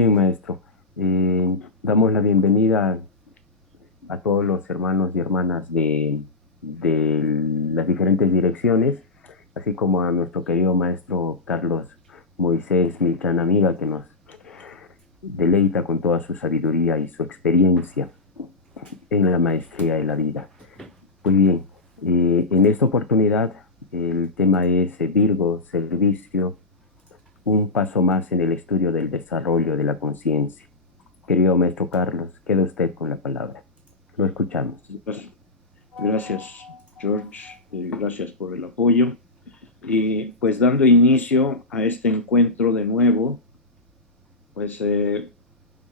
Bien, maestro. Damos la bienvenida a todos los hermanos y hermanas de las diferentes direcciones, así como a nuestro querido maestro Carlos Moisés Milchan Amiga, que nos deleita con toda su sabiduría y su experiencia en la maestría de la vida. Muy bien, en esta oportunidad el tema es Virgo, servicio, un paso más en el estudio del desarrollo de la conciencia. Querido maestro Carlos, queda usted con la palabra. Lo escuchamos. Gracias, gracias, George, gracias por el apoyo. Y pues dando inicio a este encuentro de nuevo, pues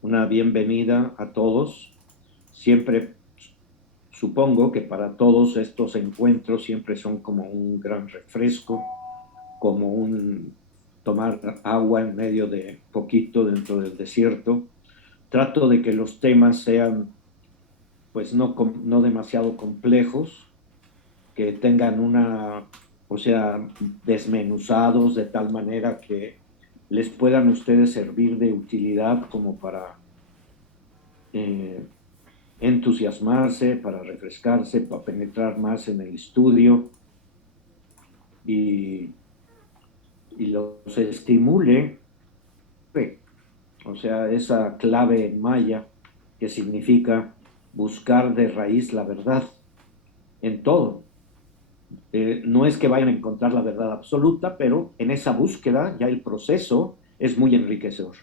una bienvenida a todos. Siempre supongo que para todos estos encuentros siempre son como un gran refresco, como un tomar agua en medio de poquito dentro del desierto. Trato de que los temas sean pues no demasiado complejos, que tengan o sea, desmenuzados de tal manera que les puedan ustedes servir de utilidad como para eh, entusiasmarse, para refrescarse, para penetrar más en el estudio y, y los estimule, o sea, esa clave en maya que significa buscar de raíz la verdad en todo. No es que vayan a encontrar la verdad absoluta, pero en esa búsqueda ya el proceso es muy enriquecedor,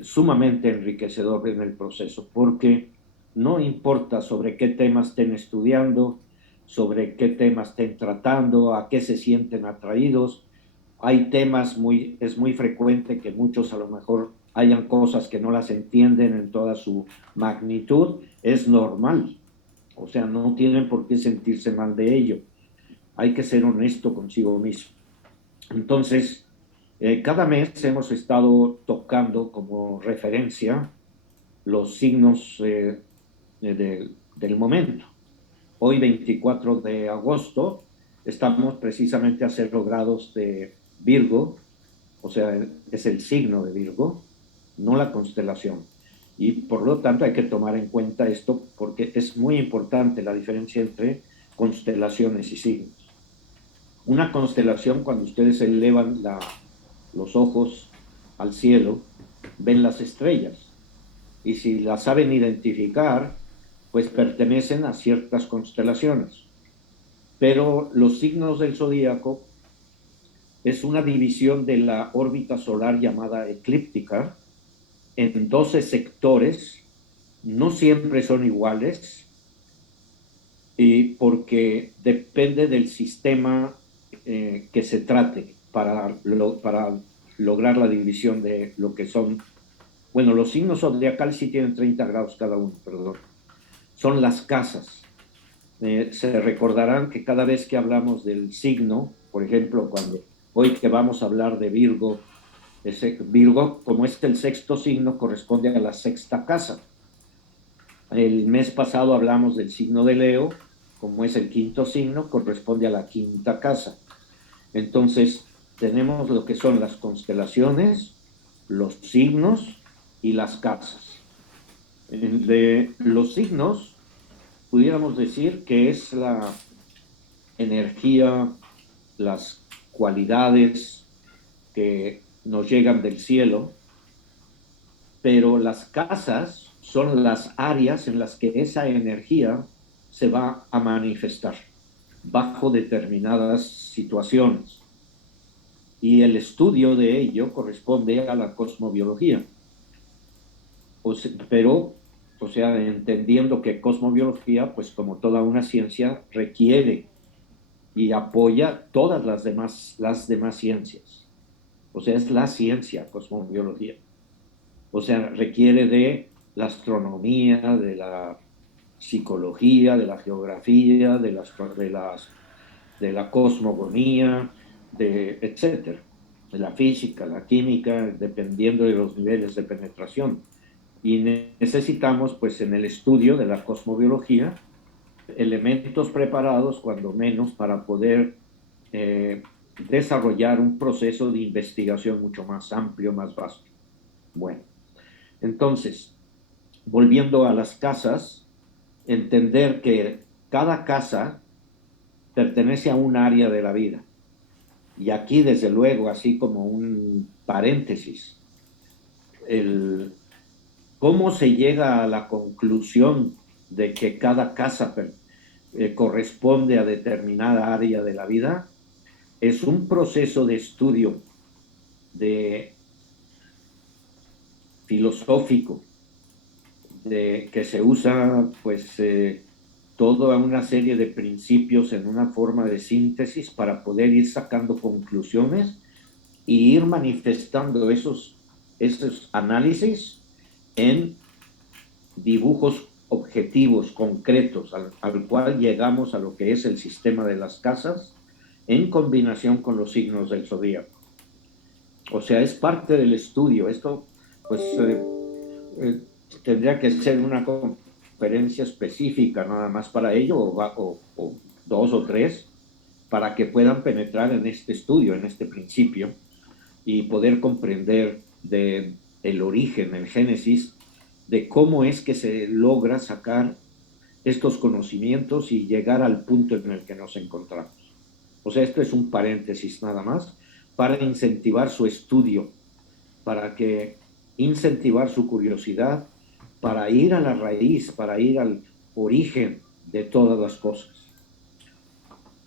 sumamente enriquecedor en el proceso, porque no importa sobre qué temas estén estudiando, sobre qué temas estén tratando, a qué se sienten atraídos. Hay temas es muy frecuente que muchos a lo mejor hayan cosas que no las entienden en toda su magnitud, es normal, o sea, no tienen por qué sentirse mal de ello. Hay que ser honesto consigo mismo. Entonces, cada mes hemos estado tocando como referencia los signos del momento. Hoy, 24 de agosto, estamos precisamente a 0 grados de Virgo, o sea, es el signo de Virgo, no la constelación. Y por lo tanto hay que tomar en cuenta esto porque es muy importante la diferencia entre constelaciones y signos. Una constelación, cuando ustedes elevan los ojos al cielo, ven las estrellas. Y si las saben identificar, pues pertenecen a ciertas constelaciones. Pero los signos del zodíaco es una división de la órbita solar llamada eclíptica en 12 sectores. No siempre son iguales, y porque depende del sistema que se trate para lograr la división de lo que son, bueno, los signos zodiacales sí tienen 30 grados cada uno, perdón, son las casas. Se recordarán que cada vez que hablamos del signo, por ejemplo, hoy que vamos a hablar de Virgo, Virgo, como es el sexto signo, corresponde a la sexta casa. El mes pasado hablamos del signo de Leo, como es el quinto signo, corresponde a la quinta casa. Entonces, tenemos lo que son las constelaciones, los signos y las casas. De los signos, pudiéramos decir que es la energía, las cualidades que nos llegan del cielo, pero las casas son las áreas en las que esa energía se va a manifestar bajo determinadas situaciones. Y el estudio de ello corresponde a la cosmobiología. Pero, o sea, entendiendo que cosmobiología, pues como toda una ciencia, requiere y apoya todas las demás ciencias. O sea, es la ciencia, cosmobiología. O sea, requiere de la astronomía, de la psicología, de la geografía, de la cosmogonía, etcétera, de la física, la química, dependiendo de los niveles de penetración. Y necesitamos, pues, en el estudio de la cosmobiología, elementos preparados, cuando menos, para poder desarrollar un proceso de investigación mucho más amplio, más vasto. Bueno, entonces, volviendo a las casas, entender que cada casa pertenece a un área de la vida. Y aquí, desde luego, así como un paréntesis, el, cómo se llega a la conclusión de que cada casa corresponde a determinada área de la vida, es un proceso de estudio de filosófico que se usa pues toda una serie de principios en una forma de síntesis para poder ir sacando conclusiones y ir manifestando esos análisis en dibujos objetivos, concretos, al cual llegamos a lo que es el sistema de las casas en combinación con los signos del zodíaco. O sea, es parte del estudio. Esto, pues, tendría que ser una conferencia específica nada más para ello, o dos o tres, para que puedan penetrar en este estudio, en este principio, y poder comprender el origen, el génesis, de cómo es que se logra sacar estos conocimientos y llegar al punto en el que nos encontramos. O sea, esto es un paréntesis nada más para incentivar su estudio, para que incentivar su curiosidad, para ir a la raíz, para ir al origen de todas las cosas.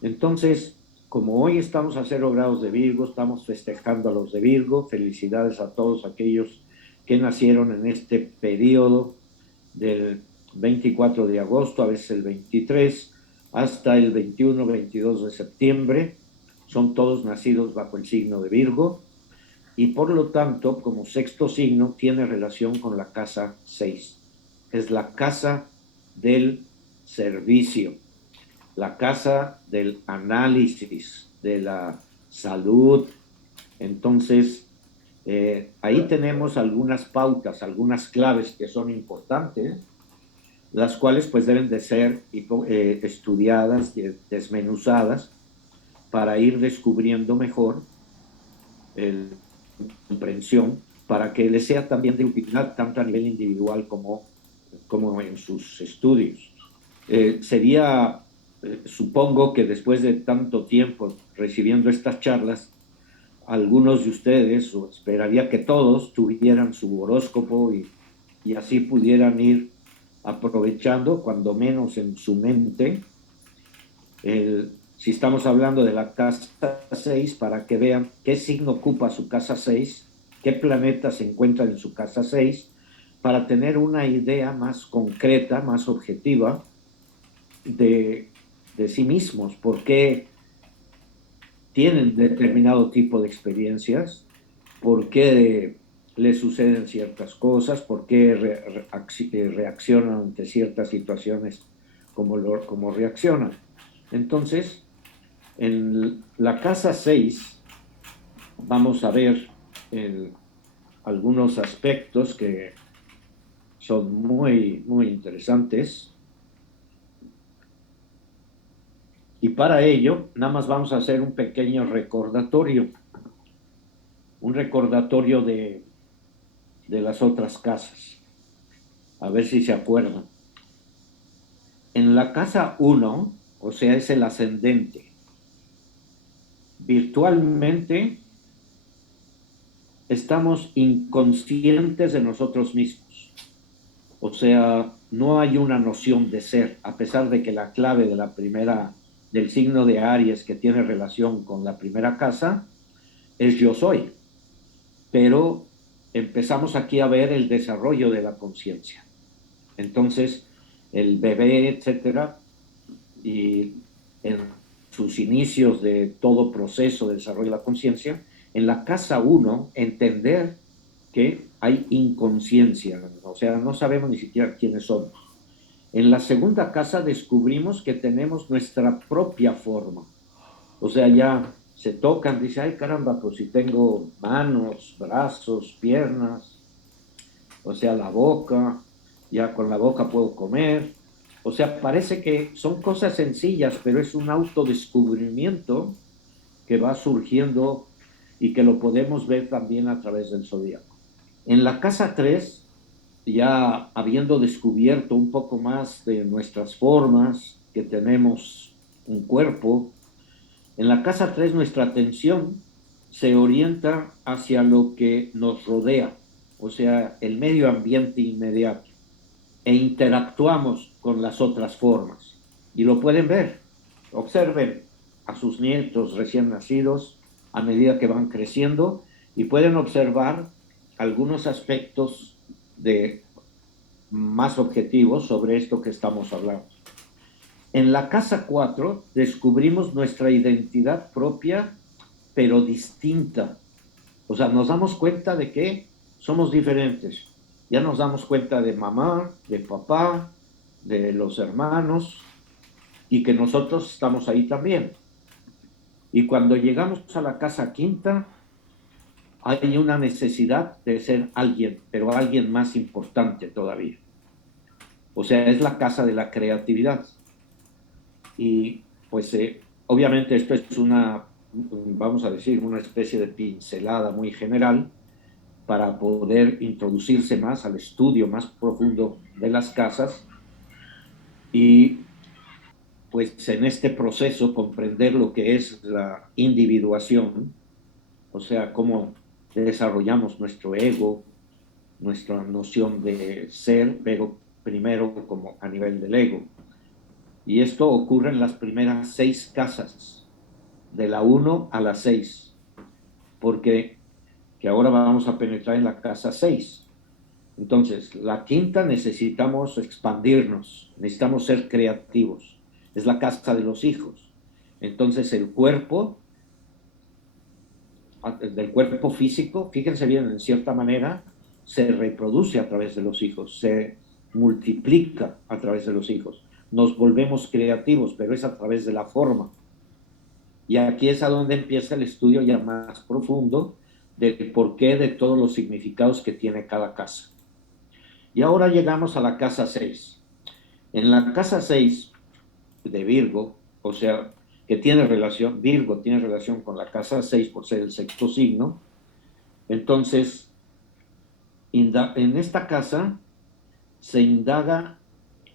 Entonces, como hoy estamos a 0 grados de Virgo, estamos festejando a los de Virgo. Felicidades a todos aquellos que nacieron en este periodo del 24 de agosto, a veces el 23, hasta el 21, 22 de septiembre. Son todos nacidos bajo el signo de Virgo y por lo tanto, como sexto signo, tiene relación con la casa 6. Es la casa del servicio, la casa del análisis, de la salud. Entonces, ahí tenemos algunas pautas, algunas claves que son importantes, las cuales pues deben de ser estudiadas, desmenuzadas, para ir descubriendo mejor la comprensión, para que les sea también de utilidad tanto a nivel individual como en sus estudios. Supongo que después de tanto tiempo recibiendo estas charlas, algunos de ustedes, o esperaría que todos, tuvieran su horóscopo y así pudieran ir aprovechando, cuando menos en su mente, si estamos hablando de la casa 6, para que vean qué signo ocupa su casa 6, qué planeta se encuentra en su casa 6, para tener una idea más concreta, más objetiva de sí mismos, por qué tienen determinado tipo de experiencias, por qué les suceden ciertas cosas, por qué reaccionan ante ciertas situaciones como reaccionan. Entonces, en la casa 6 vamos a ver algunos aspectos que son muy, muy interesantes. Y para ello, nada más vamos a hacer un pequeño recordatorio, de las otras casas, a ver si se acuerdan. En la casa 1, o sea, es el ascendente, virtualmente estamos inconscientes de nosotros mismos. O sea, no hay una noción de ser, a pesar de que la clave del signo de Aries, que tiene relación con la primera casa, es yo soy. Pero empezamos aquí a ver el desarrollo de la conciencia. Entonces, el bebé, etcétera, y en sus inicios de todo proceso de desarrollo de la conciencia, en la casa 1, entender que hay inconsciencia, o sea, no sabemos ni siquiera quiénes somos. En la segunda casa descubrimos que tenemos nuestra propia forma, o sea, ya se tocan, dice, ay caramba, pues si tengo manos, brazos, piernas, o sea, la boca, ya con la boca puedo comer. O sea, parece que son cosas sencillas, pero es un autodescubrimiento que va surgiendo y que lo podemos ver también a través del zodíaco. En la casa 3, ya habiendo descubierto un poco más de nuestras formas, que tenemos un cuerpo, en la casa 3 nuestra atención se orienta hacia lo que nos rodea, o sea, el medio ambiente inmediato, e interactuamos con las otras formas. Y lo pueden ver. Observen a sus nietos recién nacidos a medida que van creciendo y pueden observar algunos aspectos de más objetivos sobre esto que estamos hablando. En la casa 4 descubrimos nuestra identidad propia, pero distinta. O sea, nos damos cuenta de que somos diferentes. Ya nos damos cuenta de mamá, de papá, de los hermanos, y que nosotros estamos ahí también. Y cuando llegamos a la casa quinta, hay una necesidad de ser alguien, pero alguien más importante todavía. O sea, es la casa de la creatividad. Y pues obviamente esto es una, vamos a decir, una especie de pincelada muy general para poder introducirse más al estudio más profundo de las casas y pues en este proceso comprender lo que es la individuación, o sea, cómo desarrollamos nuestro ego, nuestra noción de ser, pero primero como a nivel del ego. Y esto ocurre en las primeras 6 casas, de la 1 a la 6, porque que ahora vamos a penetrar en la casa 6. Entonces, la quinta necesitamos expandirnos, necesitamos ser creativos. Es la casa de los hijos. Entonces, el cuerpo, del cuerpo físico, fíjense bien, en cierta manera, se reproduce a través de los hijos, se multiplica a través de los hijos. Nos volvemos creativos, pero es a través de la forma. Y aquí es a donde empieza el estudio ya más profundo del porqué de todos los significados que tiene cada casa. Y ahora llegamos a la casa 6. En la casa 6 de Virgo, o sea, que tiene relación, Virgo tiene relación con la casa 6 por ser el sexto signo, entonces en esta casa se indaga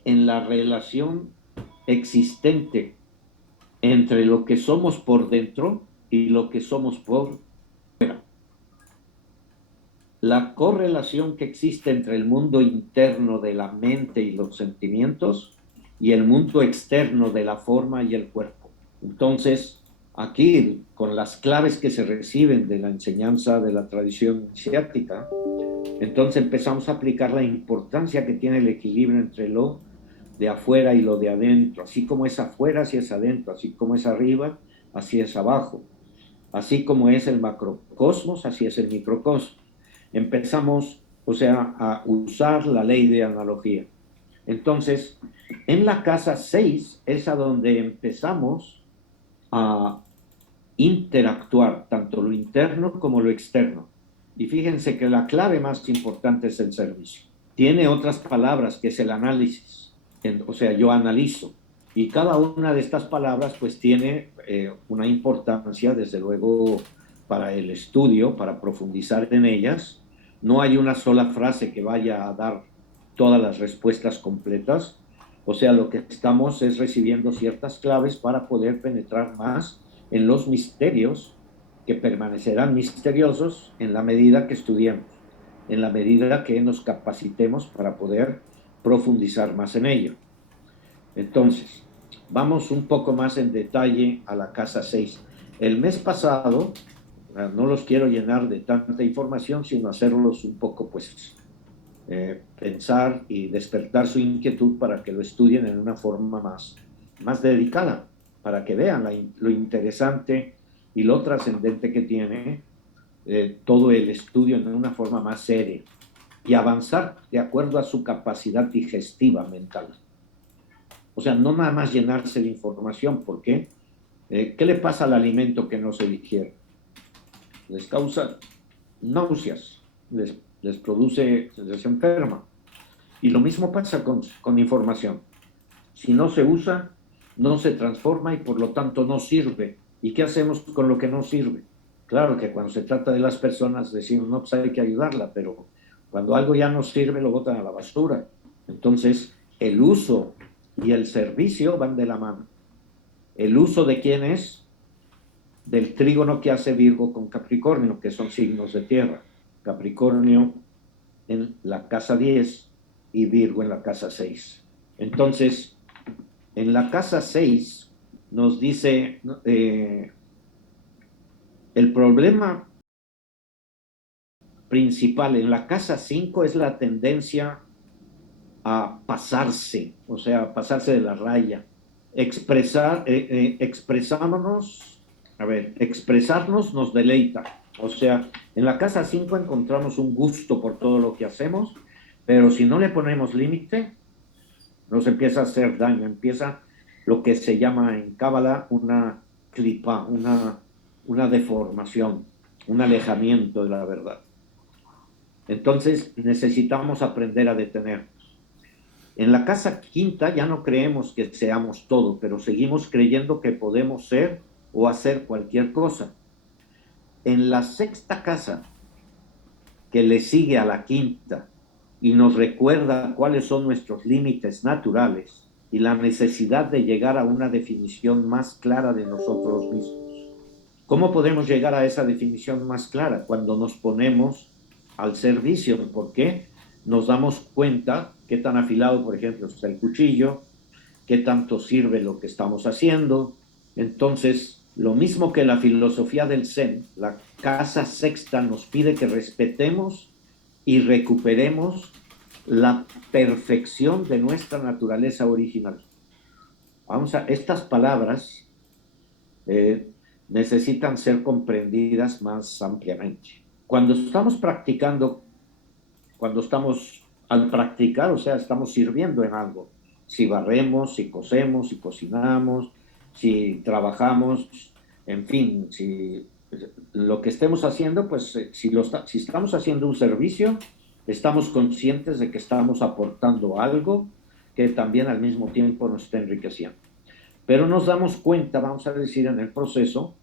en la relación existente entre lo que somos por dentro y lo que somos por fuera. La correlación que existe entre el mundo interno de la mente y los sentimientos y el mundo externo de la forma y el cuerpo. Entonces, aquí, con las claves que se reciben de la enseñanza de la tradición asiática, entonces empezamos a aplicar la importancia que tiene el equilibrio entre lo de afuera y lo de adentro. Así como es afuera, así es adentro. Así como es arriba, así es abajo. Así como es el macrocosmos, así es el microcosmos. Empezamos, o sea, a usar la ley de analogía. Entonces, en la casa 6 es a donde empezamos a interactuar, tanto lo interno como lo externo. Y fíjense que la clave más importante es el servicio. Tiene otras palabras que es el análisis. O sea, yo analizo. Y cada una de estas palabras pues tiene una importancia, desde luego, para el estudio, para profundizar en ellas. No hay una sola frase que vaya a dar todas las respuestas completas. O sea, lo que estamos es recibiendo ciertas claves para poder penetrar más en los misterios que permanecerán misteriosos en la medida que estudiemos, en la medida que nos capacitemos para poder profundizar más en ello. Entonces, vamos un poco más en detalle a la casa 6. El mes pasado, no los quiero llenar de tanta información, sino hacerlos un poco, pues, pensar y despertar su inquietud para que lo estudien en una forma más dedicada, para que vean lo interesante y lo trascendente que tiene todo el estudio en una forma más seria y avanzar de acuerdo a su capacidad digestiva mental. O sea, no nada más llenarse de información, ¿por qué? ¿Qué le pasa al alimento que no se digiere? Les causa náuseas, les produce, les enferma. Y lo mismo pasa con información. Si no se usa, no se transforma y por lo tanto no sirve. ¿Y qué hacemos con lo que no sirve? Claro que cuando se trata de las personas decimos, no, pues hay que ayudarla, pero Cuando algo ya no sirve, lo botan a la basura. Entonces, el uso y el servicio van de la mano. ¿El uso de quién es? Del trígono que hace Virgo con Capricornio, que son signos de tierra. Capricornio en la casa 10 y Virgo en la casa 6. Entonces, en la casa 6 nos dice, el problema principal en la casa 5 es la tendencia a pasarse, o sea, pasarse de la raya. Expresándonos, a ver, expresarnos nos deleita. O sea, en la casa 5 encontramos un gusto por todo lo que hacemos, pero si no le ponemos límite, nos empieza a hacer daño, empieza lo que se llama en Cábala una clipa, una deformación, un alejamiento de la verdad. Entonces necesitamos aprender a detener. En la casa quinta ya no creemos que seamos todo, pero seguimos creyendo que podemos ser o hacer cualquier cosa. En la sexta casa, que le sigue a la quinta y nos recuerda cuáles son nuestros límites naturales y la necesidad de llegar a una definición más clara de nosotros mismos. ¿Cómo podemos llegar a esa definición más clara? Cuando nos ponemos al servicio. ¿Por qué? Nos damos cuenta qué tan afilado, por ejemplo, está el cuchillo, qué tanto sirve lo que estamos haciendo. Entonces, lo mismo que la filosofía del Zen, la casa sexta nos pide que respetemos y recuperemos la perfección de nuestra naturaleza original. Estas palabras necesitan ser comprendidas más ampliamente. Cuando estamos practicando, cuando estamos al practicar, o sea, estamos sirviendo en algo. Si barremos, si cosemos, si cocinamos, si trabajamos, en fin, si lo que estemos haciendo, pues si estamos haciendo un servicio, estamos conscientes de que estamos aportando algo que también al mismo tiempo nos está enriqueciendo. Pero nos damos cuenta, vamos a decir, en el proceso,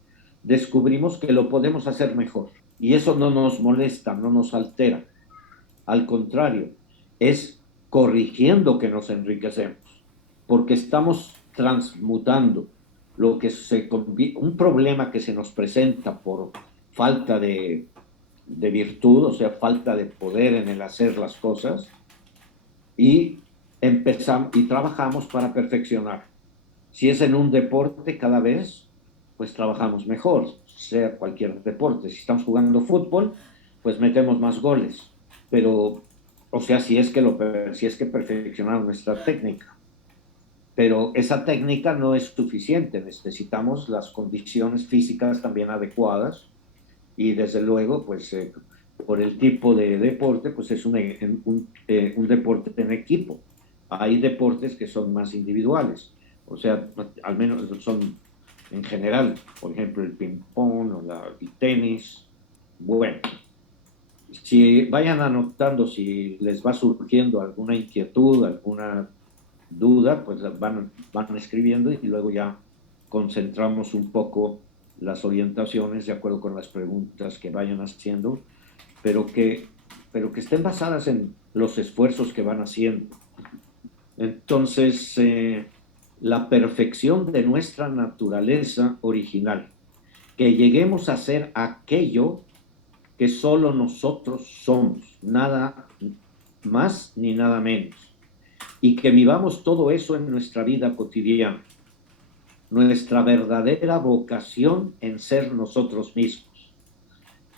descubrimos que lo podemos hacer mejor. Y eso no nos molesta, no nos altera. Al contrario, es corrigiendo que nos enriquecemos, porque estamos transmutando lo que un problema que se nos presenta por falta de virtud, o sea, falta de poder en el hacer las cosas, y empezamos y trabajamos para perfeccionar. Si es en un deporte, cada vez pues trabajamos mejor, sea cualquier deporte. Si estamos jugando fútbol, pues metemos más goles. Pero, o sea, si es que perfeccionamos nuestra técnica. Pero esa técnica no es suficiente, necesitamos las condiciones físicas también adecuadas y desde luego, pues por el tipo de deporte, pues es un deporte en equipo. Hay deportes que son más individuales, o sea, al menos son en general, por ejemplo, el ping-pong o el tenis. Bueno, si vayan anotando si les va surgiendo alguna inquietud, alguna duda, pues van escribiendo y luego ya concentramos un poco las orientaciones de acuerdo con las preguntas que vayan haciendo, pero que estén basadas en los esfuerzos que van haciendo. Entonces, la perfección de nuestra naturaleza original, que lleguemos a ser aquello que solo nosotros somos, nada más ni nada menos, y que vivamos todo eso en nuestra vida cotidiana, nuestra verdadera vocación en ser nosotros mismos.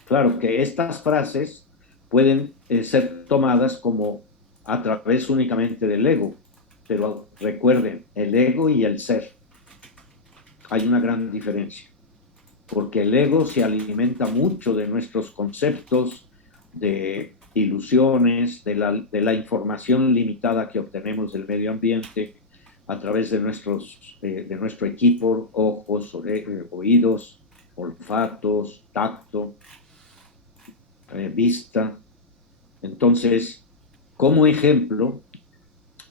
Claro que estas frases pueden ser tomadas como a través únicamente del ego, pero recuerden, el ego y el ser, hay una gran diferencia, porque el ego se alimenta mucho de nuestros conceptos, de ilusiones, de la información limitada que obtenemos del medio ambiente a través de nuestro equipo, ojos, oídos, olfatos, tacto, vista. Entonces, como ejemplo,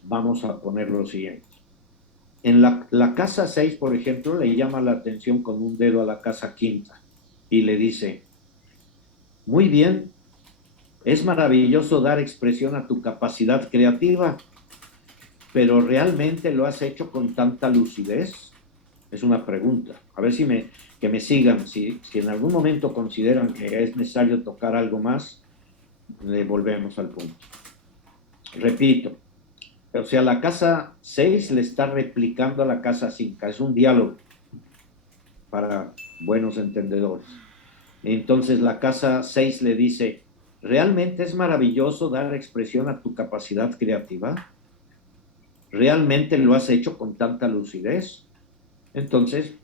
vamos a poner lo siguiente. En la casa 6, por ejemplo, le llama la atención con un dedo a la casa quinta y le dice, muy bien, Es maravilloso dar expresión a tu capacidad creativa, pero ¿realmente lo has hecho con tanta lucidez? Es una pregunta. A ver que me sigan. Si en algún momento consideran que es necesario tocar algo más, volvemos al punto. Repito, o sea, la casa 6 le está replicando a la casa 5. Es un diálogo para buenos entendedores. Entonces la casa 6 le dice, ¿realmente es maravilloso dar expresión a tu capacidad creativa? ¿Realmente lo has hecho con tanta lucidez? Entonces,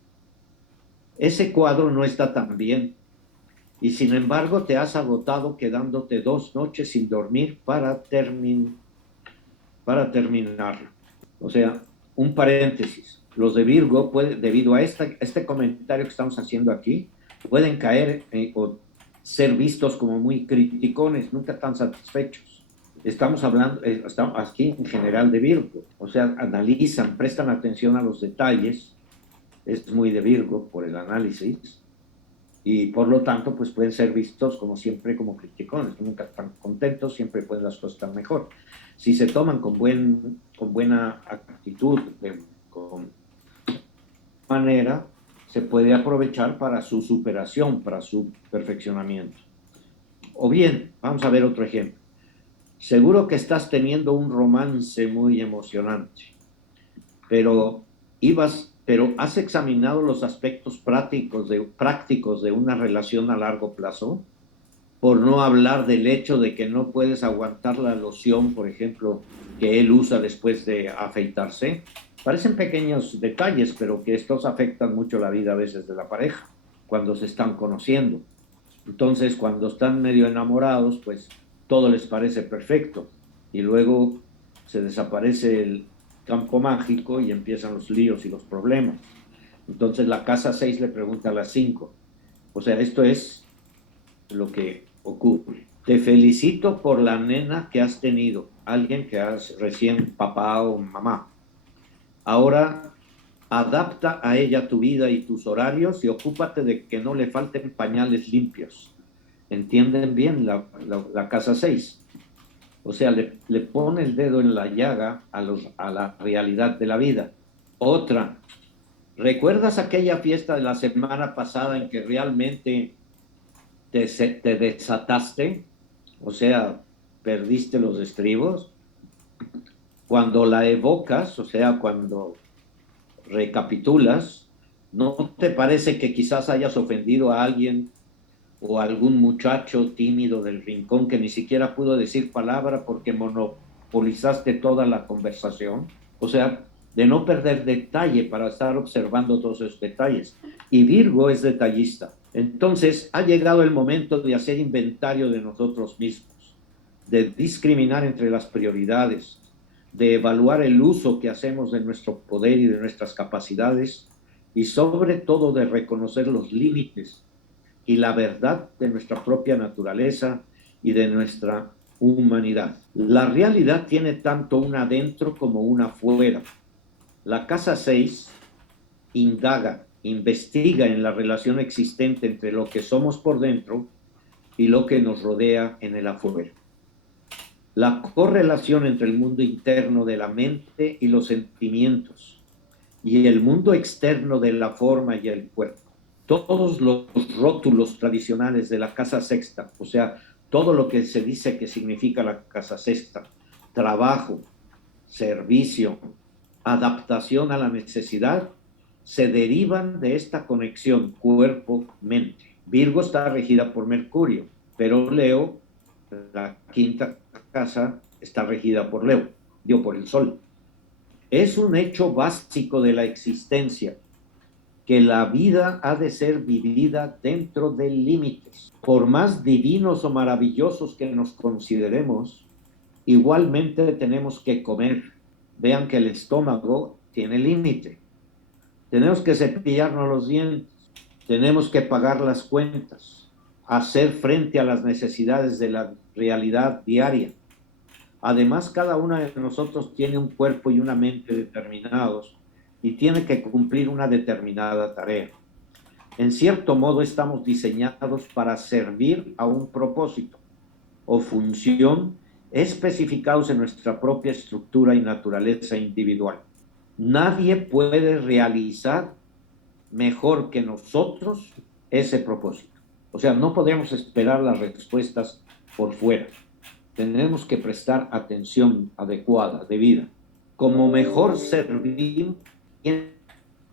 ese cuadro no está tan bien. Y sin embargo, te has agotado quedándote 2 noches sin dormir para terminarlo. O sea, un paréntesis. Los de Virgo, debido a este comentario que estamos haciendo aquí, pueden caer o ser vistos como muy criticones, nunca tan satisfechos. Estamos hablando, estamos aquí en general de Virgo, o sea, analizan, prestan atención a los detalles, es muy de Virgo por el análisis, y por lo tanto, pues pueden ser vistos como siempre como criticones, nunca están contentos, siempre pueden las cosas estar mejor. Si se toman con buena actitud, con manera, se puede aprovechar para su superación, para su perfeccionamiento. O bien, vamos a ver otro ejemplo. Seguro que estás teniendo un romance muy emocionante, pero has examinado los aspectos prácticos de una relación a largo plazo, por no hablar del hecho de que no puedes aguantar la loción, por ejemplo, que él usa después de afeitarse. Parecen pequeños detalles, pero que estos afectan mucho la vida a veces de la pareja, cuando se están conociendo. Entonces, cuando están medio enamorados, pues todo les parece perfecto. Y luego se desaparece el campo mágico y empiezan los líos y los problemas. Entonces la casa 6 le pregunta a la 5. O sea, esto es lo que ocurre. Te felicito por la nena que has tenido, alguien que has recién papá o mamá. Ahora adapta a ella tu vida y tus horarios y ocúpate de que no le falten pañales limpios. ¿Entienden bien la casa 6? O sea, le pone el dedo en la llaga a la realidad de la vida. Otra, ¿recuerdas aquella fiesta de la semana pasada en que realmente te desataste? O sea, perdiste los estribos. Cuando la evocas, o sea, cuando recapitulas, ¿no te parece que quizás hayas ofendido a alguien o a algún muchacho tímido del rincón que ni siquiera pudo decir palabra porque monopolizaste toda la conversación? O sea, de no perder detalle para estar observando todos esos detalles. Y Virgo es detallista. Entonces, ha llegado el momento de hacer inventario de nosotros mismos, de discriminar entre las prioridades, de evaluar el uso que hacemos de nuestro poder y de nuestras capacidades, y sobre todo de reconocer los límites y la verdad de nuestra propia naturaleza y de nuestra humanidad. La realidad tiene tanto una adentro como una afuera. La casa 6 indaga, investiga en la relación existente entre lo que somos por dentro y lo que nos rodea en el afuera. La correlación entre el mundo interno de la mente y los sentimientos y el mundo externo de la forma y el cuerpo. Todos los rótulos tradicionales de la casa sexta, o sea, todo lo que se dice que significa la casa sexta, trabajo, servicio, adaptación a la necesidad, se derivan de esta conexión cuerpo-mente. Virgo está regida por Mercurio, pero Leo, la quinta casa, está regida por Leo, por el Sol. Es un hecho básico de la existencia que la vida ha de ser vivida dentro de límites. Por más divinos o maravillosos que nos consideremos, igualmente tenemos que comer. Vean que el estómago tiene límite. Tenemos que cepillarnos los dientes, tenemos que pagar las cuentas, hacer frente a las necesidades de la realidad diaria. Además, cada uno de nosotros tiene un cuerpo y una mente determinados y tiene que cumplir una determinada tarea. En cierto modo, estamos diseñados para servir a un propósito. o función especificados en nuestra propia estructura y naturaleza individual. Nadie puede realizar mejor que nosotros ese propósito. O sea, no podemos esperar las respuestas por fuera. Tenemos que prestar atención adecuada, debida. Como mejor servir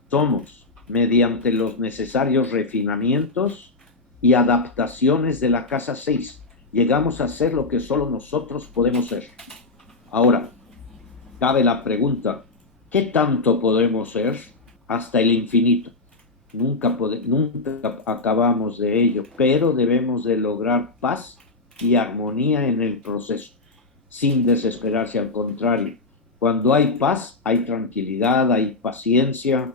somos mediante los necesarios refinamientos y adaptaciones de la casa 6. Llegamos a ser lo que solo nosotros podemos ser. Ahora, cabe la pregunta, ¿qué tanto podemos ser? Hasta el infinito. Nunca acabamos de ello, pero debemos de lograr paz y armonía en el proceso, sin desesperarse, al contrario. Cuando hay paz, hay tranquilidad, hay paciencia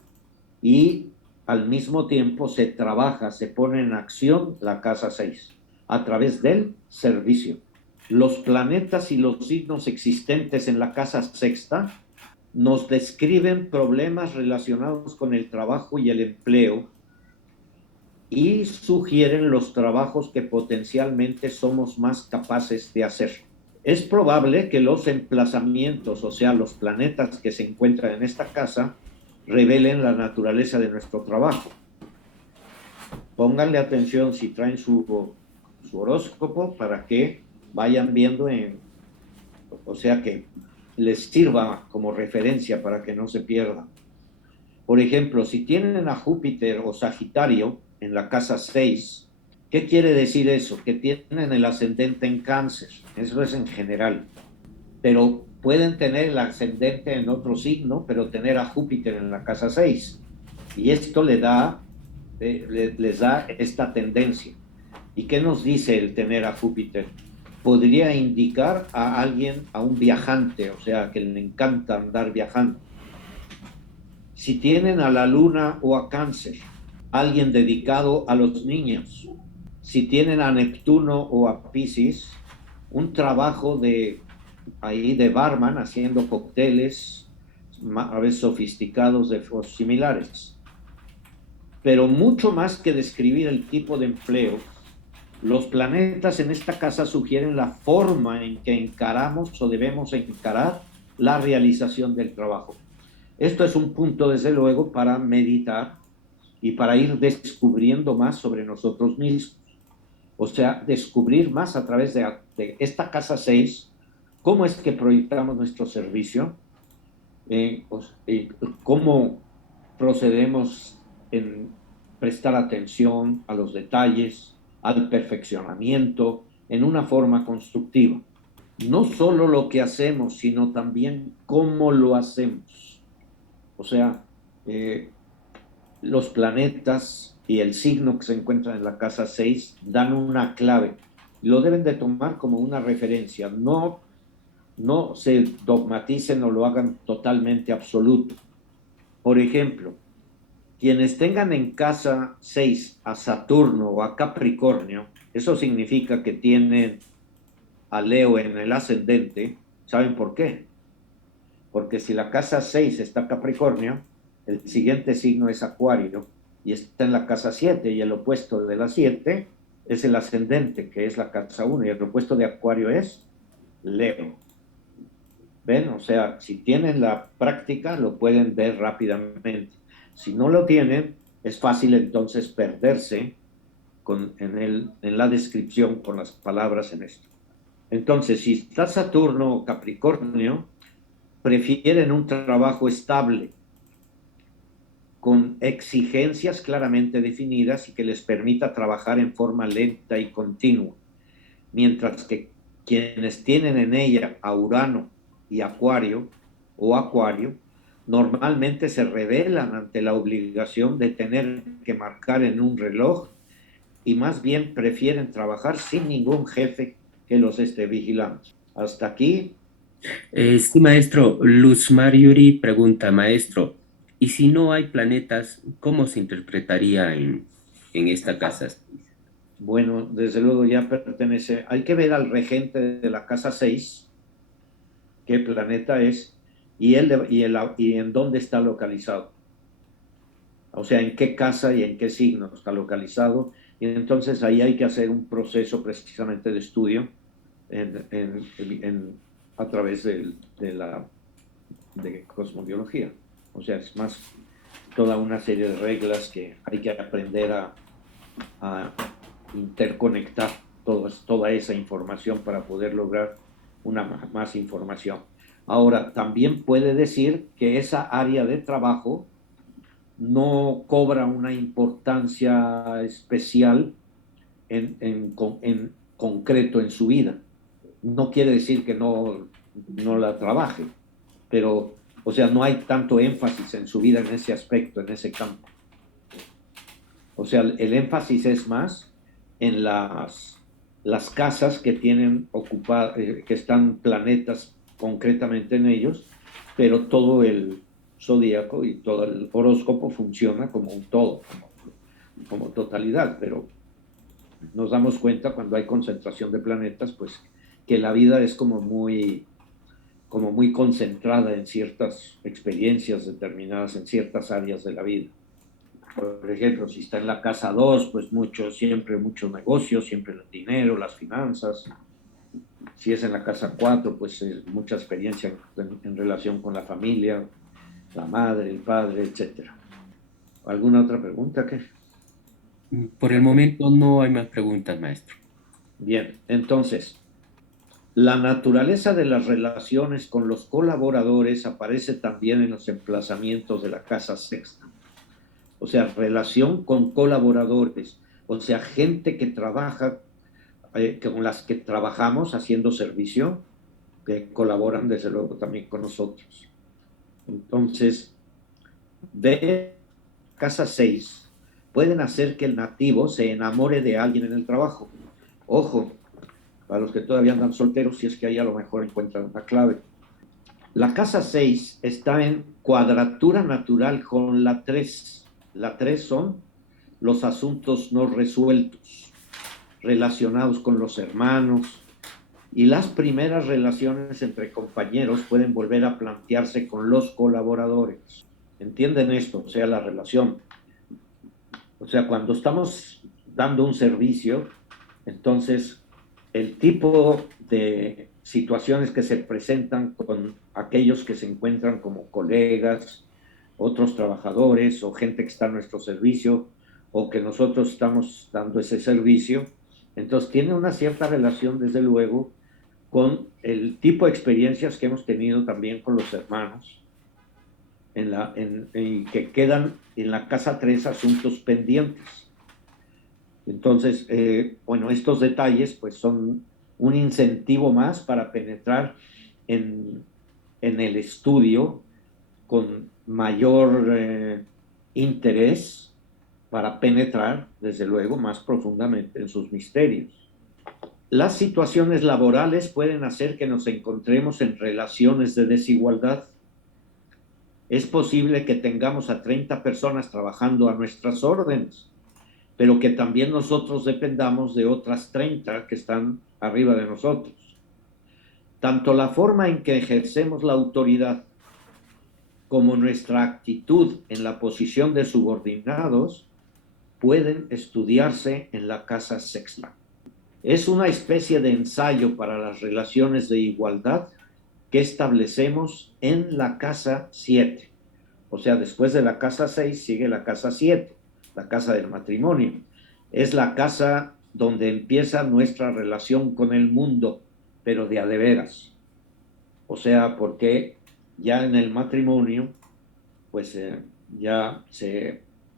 y al mismo tiempo se trabaja, se pone en acción la casa 6 a través del servicio. Los planetas y los signos existentes en la casa sexta nos describen problemas relacionados con el trabajo y el empleo y sugieren los trabajos que potencialmente somos más capaces de hacer. Es probable que los emplazamientos, o sea, los planetas que se encuentran en esta casa, revelen la naturaleza de nuestro trabajo. Pónganle atención si traen su horóscopo para que vayan viendo o sea, que les sirva como referencia para que no se pierdan. Por ejemplo, si tienen a Júpiter o Sagitario en la casa 6, ¿qué quiere decir eso? Que tienen el ascendente en Cáncer. Eso es en general. Pero pueden tener el ascendente en otro signo, pero tener a Júpiter en la casa 6. Y esto les da esta tendencia. ¿Y qué nos dice el tener a Júpiter? Podría indicar a alguien, a un viajante, o sea, que le encanta andar viajando. Si tienen a la Luna o a Cáncer, alguien dedicado a los niños. Si tienen a Neptuno o a Piscis, un trabajo de barman haciendo cócteles, a veces sofisticados o similares. Pero mucho más que describir el tipo de empleo, los planetas en esta casa sugieren la forma en que encaramos o debemos encarar la realización del trabajo. Esto es un punto, desde luego, para meditar y para ir descubriendo más sobre nosotros mismos. O sea, descubrir más a través de esta casa 6, cómo es que proyectamos nuestro servicio, cómo procedemos en prestar atención a los detalles, al perfeccionamiento, en una forma constructiva. No solo lo que hacemos, sino también cómo lo hacemos. O sea, los planetas y el signo que se encuentra en la casa 6 dan una clave. Lo deben de tomar como una referencia. No se dogmaticen o lo hagan totalmente absoluto. Por ejemplo, quienes tengan en casa 6 a Saturno o a Capricornio, eso significa que tienen a Leo en el ascendente. ¿Saben por qué? Porque si la casa 6 está Capricornio, el siguiente signo es Acuario y está en la casa 7, y el opuesto de la 7 es el ascendente, que es la casa 1, y el opuesto de Acuario es Leo. ¿Ven? O sea, si tienen la práctica, lo pueden ver rápidamente. Si no lo tienen, es fácil entonces perderse en la descripción con las palabras en esto. Entonces, si está Saturno o Capricornio, prefieren un trabajo estable, con exigencias claramente definidas y que les permita trabajar en forma lenta y continua, mientras que quienes tienen en ella a Urano y Acuario o Acuario normalmente se rebelan ante la obligación de tener que marcar en un reloj y más bien prefieren trabajar sin ningún jefe que los esté vigilando. Hasta aquí. Sí, maestro. Luz Yuri pregunta, maestro, ¿y si no hay planetas, cómo se interpretaría en esta casa? Bueno, desde luego ya pertenece, hay que ver al regente de la casa 6, qué planeta es, y en dónde está localizado. O sea, en qué casa y en qué signo está localizado. Y entonces ahí hay que hacer un proceso precisamente de estudio a través de cosmobiología. O sea, es más toda una serie de reglas que hay que aprender a interconectar toda esa información para poder lograr más información. Ahora, también puede decir que esa área de trabajo no cobra una importancia especial en concreto en su vida. No quiere decir que no la trabaje, pero, o sea, no hay tanto énfasis en su vida en ese aspecto, en ese campo. O sea, el énfasis es más en las casas que tienen ocupadas, que están planetas concretamente en ellos, pero todo el zodíaco y todo el horóscopo funciona como un todo, como totalidad, pero nos damos cuenta cuando hay concentración de planetas, pues que la vida es como muy concentrada en ciertas experiencias determinadas, en ciertas áreas de la vida. Por ejemplo, si está en la casa 2, pues siempre muchos negocios, siempre el dinero, las finanzas. Si es en la casa 4, pues mucha experiencia en relación con la familia, la madre, el padre, etc. ¿Alguna otra pregunta? ¿Qué? Por el momento no hay más preguntas, maestro. Bien, entonces, la naturaleza de las relaciones con los colaboradores aparece también en los emplazamientos de la casa sexta. O sea, relación con colaboradores, o sea, gente que trabaja, con las que trabajamos haciendo servicio, que colaboran desde luego también con nosotros. Entonces, de casa 6 pueden hacer que el nativo se enamore de alguien en el trabajo. Ojo, para los que todavía andan solteros, si es que ahí a lo mejor encuentran una clave. La casa 6 está en cuadratura natural con la 3. La 3 son los asuntos no resueltos, relacionados con los hermanos, y las primeras relaciones entre compañeros pueden volver a plantearse con los colaboradores. ¿Entienden esto? O sea, la relación. O sea, cuando estamos dando un servicio, entonces el tipo de situaciones que se presentan con aquellos que se encuentran como colegas, otros trabajadores o gente que está a nuestro servicio o que nosotros estamos dando ese servicio, entonces tiene una cierta relación, desde luego, con el tipo de experiencias que hemos tenido también con los hermanos, que quedan en la casa 3 asuntos pendientes. Entonces, bueno, estos detalles pues son un incentivo más para penetrar en el estudio con mayor interés, para penetrar, desde luego, más profundamente en sus misterios. Las situaciones laborales pueden hacer que nos encontremos en relaciones de desigualdad. Es posible que tengamos a 30 personas trabajando a nuestras órdenes, pero que también nosotros dependamos de otras 30 que están arriba de nosotros. Tanto la forma en que ejercemos la autoridad como nuestra actitud en la posición de subordinados pueden estudiarse en la casa sexta. Es una especie de ensayo para las relaciones de igualdad que establecemos en la casa 7. O sea, después de la casa 6 sigue la casa 7, la casa del matrimonio. Es la casa donde empieza nuestra relación con el mundo, pero de a de veras. O sea, porque ya en el matrimonio, pues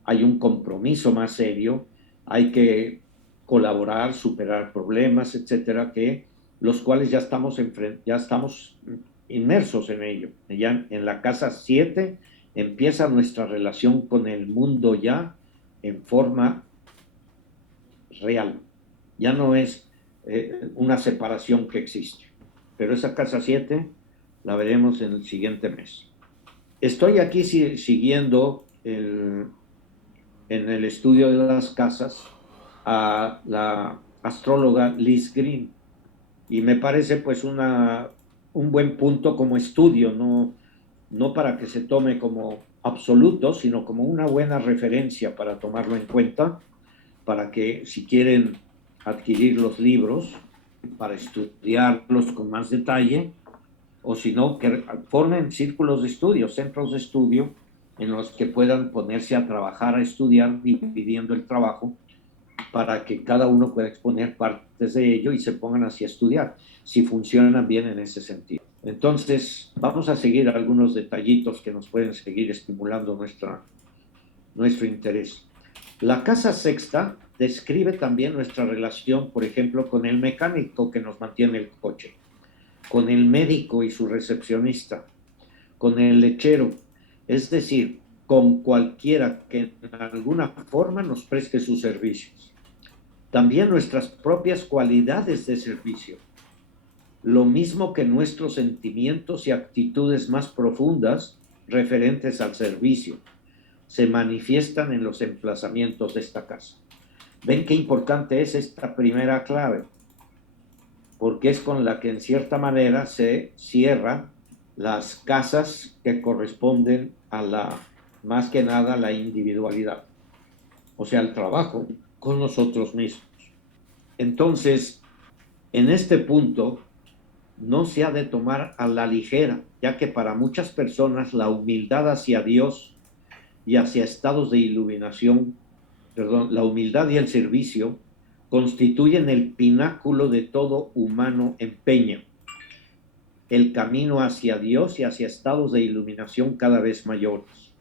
hay un compromiso más serio, hay que colaborar, superar problemas, etcétera, los cuales ya estamos inmersos en ello. Ya en la casa 7 empieza nuestra relación con el mundo ya en forma real. Ya no es una separación que existe. Pero esa casa 7 la veremos en el siguiente mes. Estoy aquí siguiendo en el estudio de las casas a la astróloga Liz Green, y me parece pues un buen punto como estudio, no para que se tome como absoluto, sino como una buena referencia para tomarlo en cuenta, para que si quieren adquirir los libros, para estudiarlos con más detalle, o si no, que formen círculos de estudio, centros de estudio, en los que puedan ponerse a trabajar, a estudiar, dividiendo el trabajo, para que cada uno pueda exponer partes de ello y se pongan así a estudiar, si funcionan bien en ese sentido. Entonces, vamos a seguir algunos detallitos que nos pueden seguir estimulando nuestro interés. La casa sexta describe también nuestra relación, por ejemplo, con el mecánico que nos mantiene el coche, con el médico y su recepcionista, con el lechero, es decir, con cualquiera que en alguna forma nos preste sus servicios. También nuestras propias cualidades de servicio, lo mismo que nuestros sentimientos y actitudes más profundas referentes al servicio, se manifiestan en los emplazamientos de esta casa. ¿Ven qué importante es esta primera clave? Porque es con la que en cierta manera se cierran las casas que corresponden a más que nada, la individualidad, o sea, el trabajo con nosotros mismos. Entonces, en este punto, no se ha de tomar a la ligera, ya que para muchas personas la humildad hacia Dios y hacia estados de iluminación, la humildad y el servicio constituyen el pináculo de todo humano empeño, el camino hacia Dios y hacia estados de iluminación cada vez mayores.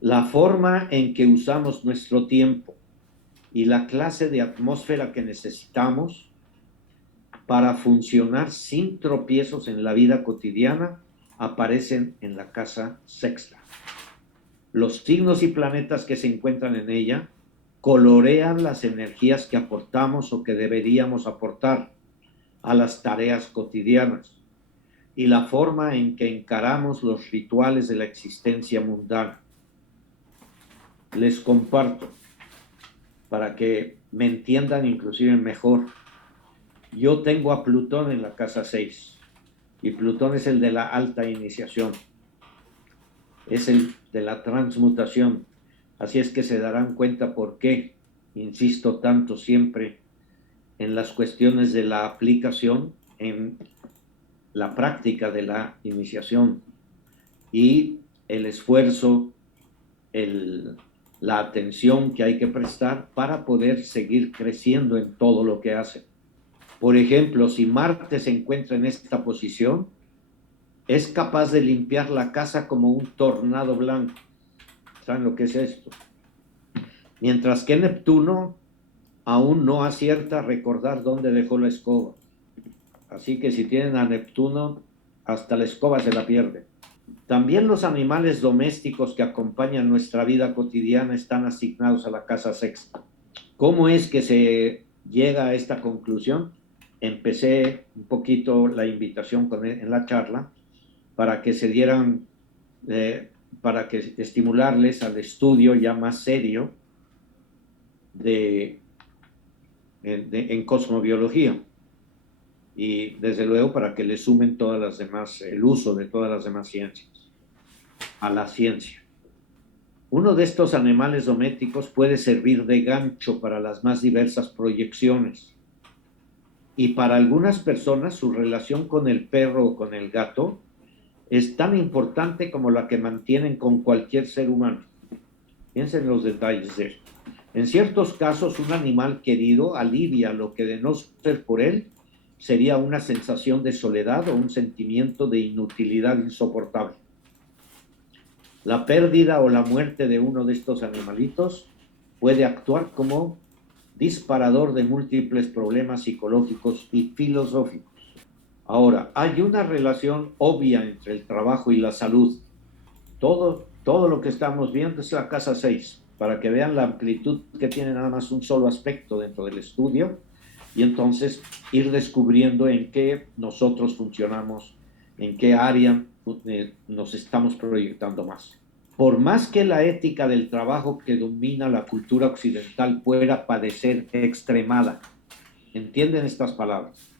La forma en que usamos nuestro tiempo y la clase de atmósfera que necesitamos para funcionar sin tropiezos en la vida cotidiana aparecen en la casa sexta. Los signos y planetas que se encuentran en ella colorean las energías que aportamos o que deberíamos aportar a las tareas cotidianas y la forma en que encaramos los rituales de la existencia mundana. Les comparto para que me entiendan inclusive mejor. Yo tengo a Plutón en la casa 6 y Plutón es el de la alta iniciación, es el de la transmutación. Así es que se darán cuenta por qué insisto tanto siempre en las cuestiones de la aplicación, en la práctica de la iniciación y el esfuerzo, la atención que hay que prestar para poder seguir creciendo en todo lo que hace. Por ejemplo, si Marte se encuentra en esta posición, es capaz de limpiar la casa como un tornado blanco. ¿Saben lo que es esto? Mientras que Neptuno aún no acierta a recordar dónde dejó la escoba. Así que si tienen a Neptuno, hasta la escoba se la pierde. También los animales domésticos que acompañan nuestra vida cotidiana están asignados a la casa sexta. ¿Cómo es que se llega a esta conclusión? Empecé un poquito la invitación en la charla para que se dieran, para que estimularles al estudio ya más serio en cosmobiología y desde luego para que le sumen todas las demás, el uso de todas las demás ciencias a la ciencia. Uno de estos animales domésticos puede servir de gancho para las más diversas proyecciones. Y para algunas personas su relación con el perro o con el gato es tan importante como la que mantienen con cualquier ser humano. Piensen en los detalles de esto. En ciertos casos, un animal querido alivia lo que de no ser por él sería una sensación de soledad o un sentimiento de inutilidad insoportable. La pérdida o la muerte de uno de estos animalitos puede actuar como disparador de múltiples problemas psicológicos y filosóficos. Ahora, hay una relación obvia entre el trabajo y la salud. Todo lo que estamos viendo es la casa 6, para que vean la amplitud que tiene nada más un solo aspecto dentro del estudio y entonces ir descubriendo en qué nosotros funcionamos, en qué área nos estamos proyectando más. Por más que la ética del trabajo que domina la cultura occidental pueda parecer extremada, ¿entienden estas palabras?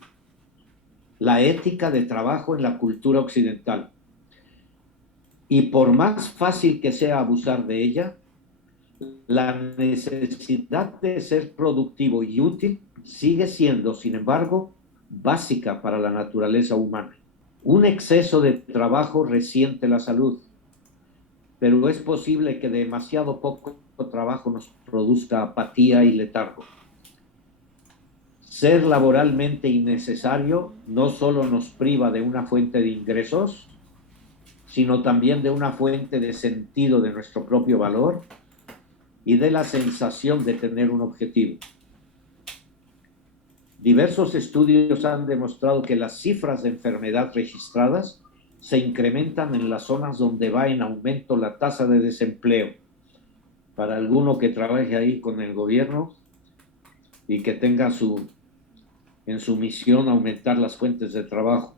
La ética de trabajo en la cultura occidental. Y por más fácil que sea abusar de ella, la necesidad de ser productivo y útil sigue siendo, sin embargo, básica para la naturaleza humana. Un exceso de trabajo resiente la salud, pero es posible que demasiado poco trabajo nos produzca apatía y letargo. Ser laboralmente innecesario no solo nos priva de una fuente de ingresos, sino también de una fuente de sentido de nuestro propio valor y de la sensación de tener un objetivo. Diversos estudios han demostrado que las cifras de enfermedad registradas se incrementan en las zonas donde va en aumento la tasa de desempleo. Para alguno que trabaje ahí con el gobierno y que tenga en su misión aumentar las fuentes de trabajo,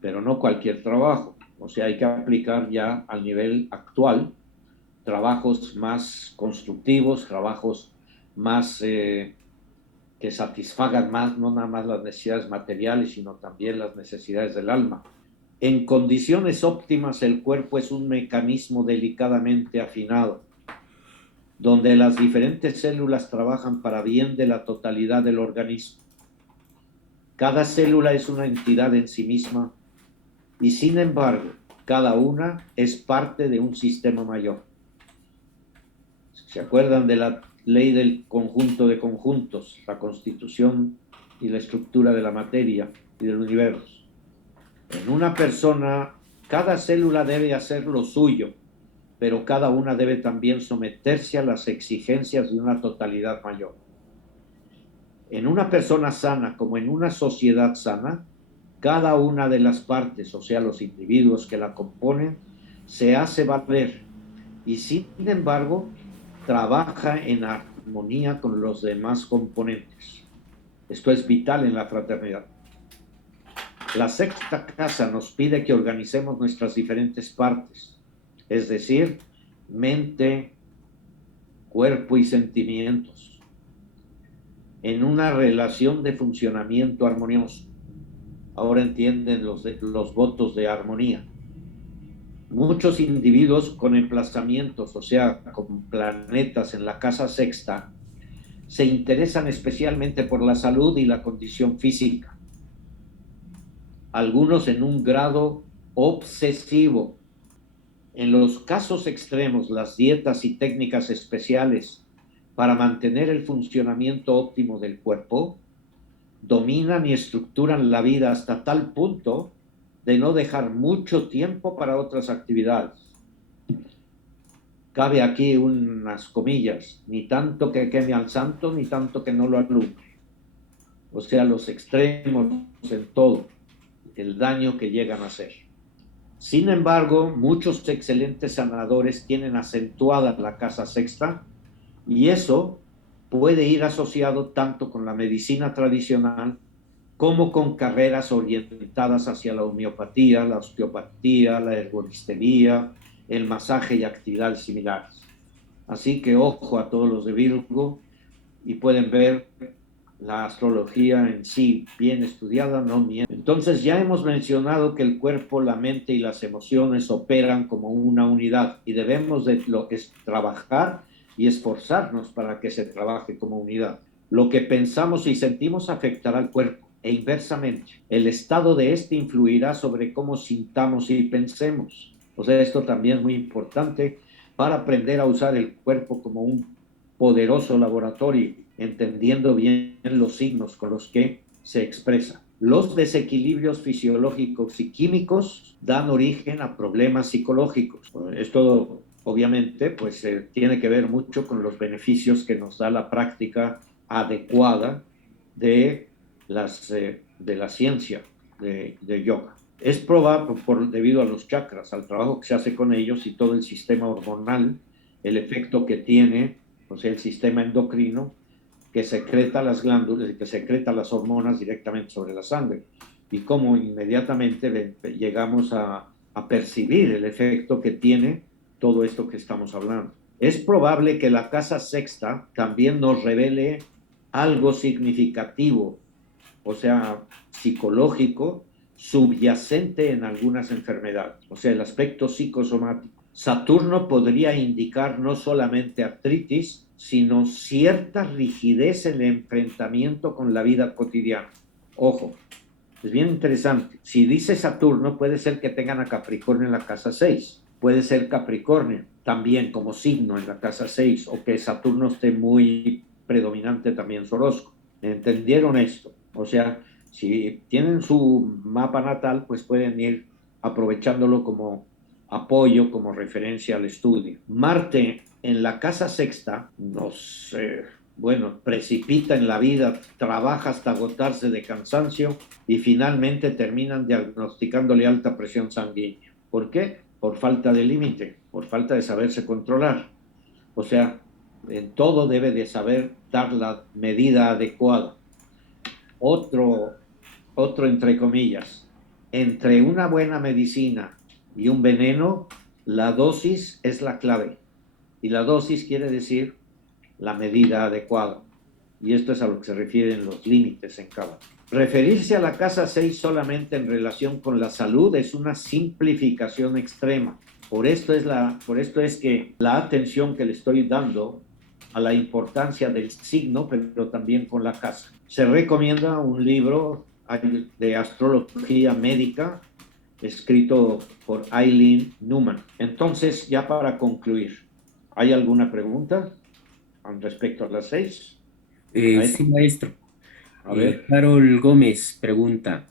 pero no cualquier trabajo. O sea, hay que aplicar ya al nivel actual trabajos más constructivos, trabajos más que satisfagan más, no nada más las necesidades materiales, sino también las necesidades del alma. En condiciones óptimas, el cuerpo es un mecanismo delicadamente afinado, donde las diferentes células trabajan para bien de la totalidad del organismo. Cada célula es una entidad en sí misma y, sin embargo, cada una es parte de un sistema mayor. ¿Se acuerdan de la ley del conjunto de conjuntos, la constitución y la estructura de la materia y del universo? En una persona, cada célula debe hacer lo suyo, pero cada una debe también someterse a las exigencias de una totalidad mayor. En una persona sana, como en una sociedad sana, cada una de las partes, o sea, los individuos que la componen, se hace valer y, sin embargo, trabaja en armonía con los demás componentes. Esto es vital en la fraternidad. La sexta casa nos pide que organicemos nuestras diferentes partes, es decir, mente, cuerpo y sentimientos, en una relación de funcionamiento armonioso. Ahora entienden los votos de armonía. Muchos individuos con emplazamientos, o sea, con planetas en la casa sexta, se interesan especialmente por la salud y la condición física. Algunos en un grado obsesivo. En los casos extremos, las dietas y técnicas especiales para mantener el funcionamiento óptimo del cuerpo dominan y estructuran la vida hasta tal punto de no dejar mucho tiempo para otras actividades. Cabe aquí unas comillas: ni tanto que queme al santo, ni tanto que no lo alumbre. O sea, los extremos en todo, el daño que llegan a hacer. Sin embargo, muchos excelentes sanadores tienen acentuada la casa sexta, y eso puede ir asociado tanto con la medicina tradicional como con carreras orientadas hacia la homeopatía, la osteopatía, la herboristería, el masaje y actividades similares. Así que ojo a todos los de Virgo, y pueden ver la astrología en sí bien estudiada, no miente. Entonces ya hemos mencionado que el cuerpo, la mente y las emociones operan como una unidad y debemos de trabajar y esforzarnos para que se trabaje como unidad. Lo que pensamos y sentimos afectará al cuerpo e inversamente. El estado de este influirá sobre cómo sintamos y pensemos. O sea, esto también es muy importante para aprender a usar el cuerpo como un poderoso laboratorio, entendiendo bien los signos con los que se expresa. Los desequilibrios fisiológicos y químicos dan origen a problemas psicológicos. Esto obviamente pues tiene que ver mucho con los beneficios que nos da la práctica adecuada de la ciencia de yoga. Es probable, debido a los chakras, al trabajo que se hace con ellos y todo el sistema hormonal, el efecto que tiene, o sea, el sistema endocrino, que secreta las glándulas y que secreta las hormonas directamente sobre la sangre, y cómo inmediatamente llegamos a percibir el efecto que tiene todo esto que estamos hablando. Es probable que la casa sexta también nos revele algo significativo, o sea, psicológico, subyacente en algunas enfermedades, o sea, el aspecto psicosomático. Saturno podría indicar no solamente artritis, sino cierta rigidez en el enfrentamiento con la vida cotidiana. Ojo, es bien interesante. Si dice Saturno, puede ser que tengan a Capricornio en la casa 6. Puede ser Capricornio también como signo en la casa 6, o que Saturno esté muy predominante también su horóscopo. ¿Entendieron esto? O sea, si tienen su mapa natal, pues pueden ir aprovechándolo como apoyo, como referencia al estudio. Marte en la casa sexta nos, bueno, precipita en la vida, trabaja hasta agotarse de cansancio y finalmente terminan diagnosticándole alta presión sanguínea. ¿Por qué? Por falta de límite, por falta de saberse controlar. O sea, en todo debe de saber dar la medida adecuada. Otro entre comillas, entre una buena medicina y un veneno, la dosis es la clave. Y la dosis quiere decir la medida adecuada. Y esto es a lo que se refieren los límites en Cábala. Referirse a la casa 6 solamente en relación con la salud es una simplificación extrema. Por esto es que la atención que le estoy dando a la importancia del signo, pero también con la casa. Se recomienda un libro de astrología médica escrito por Eileen Newman. Entonces, ya para concluir, ¿hay alguna pregunta con respecto a las 6? Sí, maestro. A ver. Carol Gómez pregunta,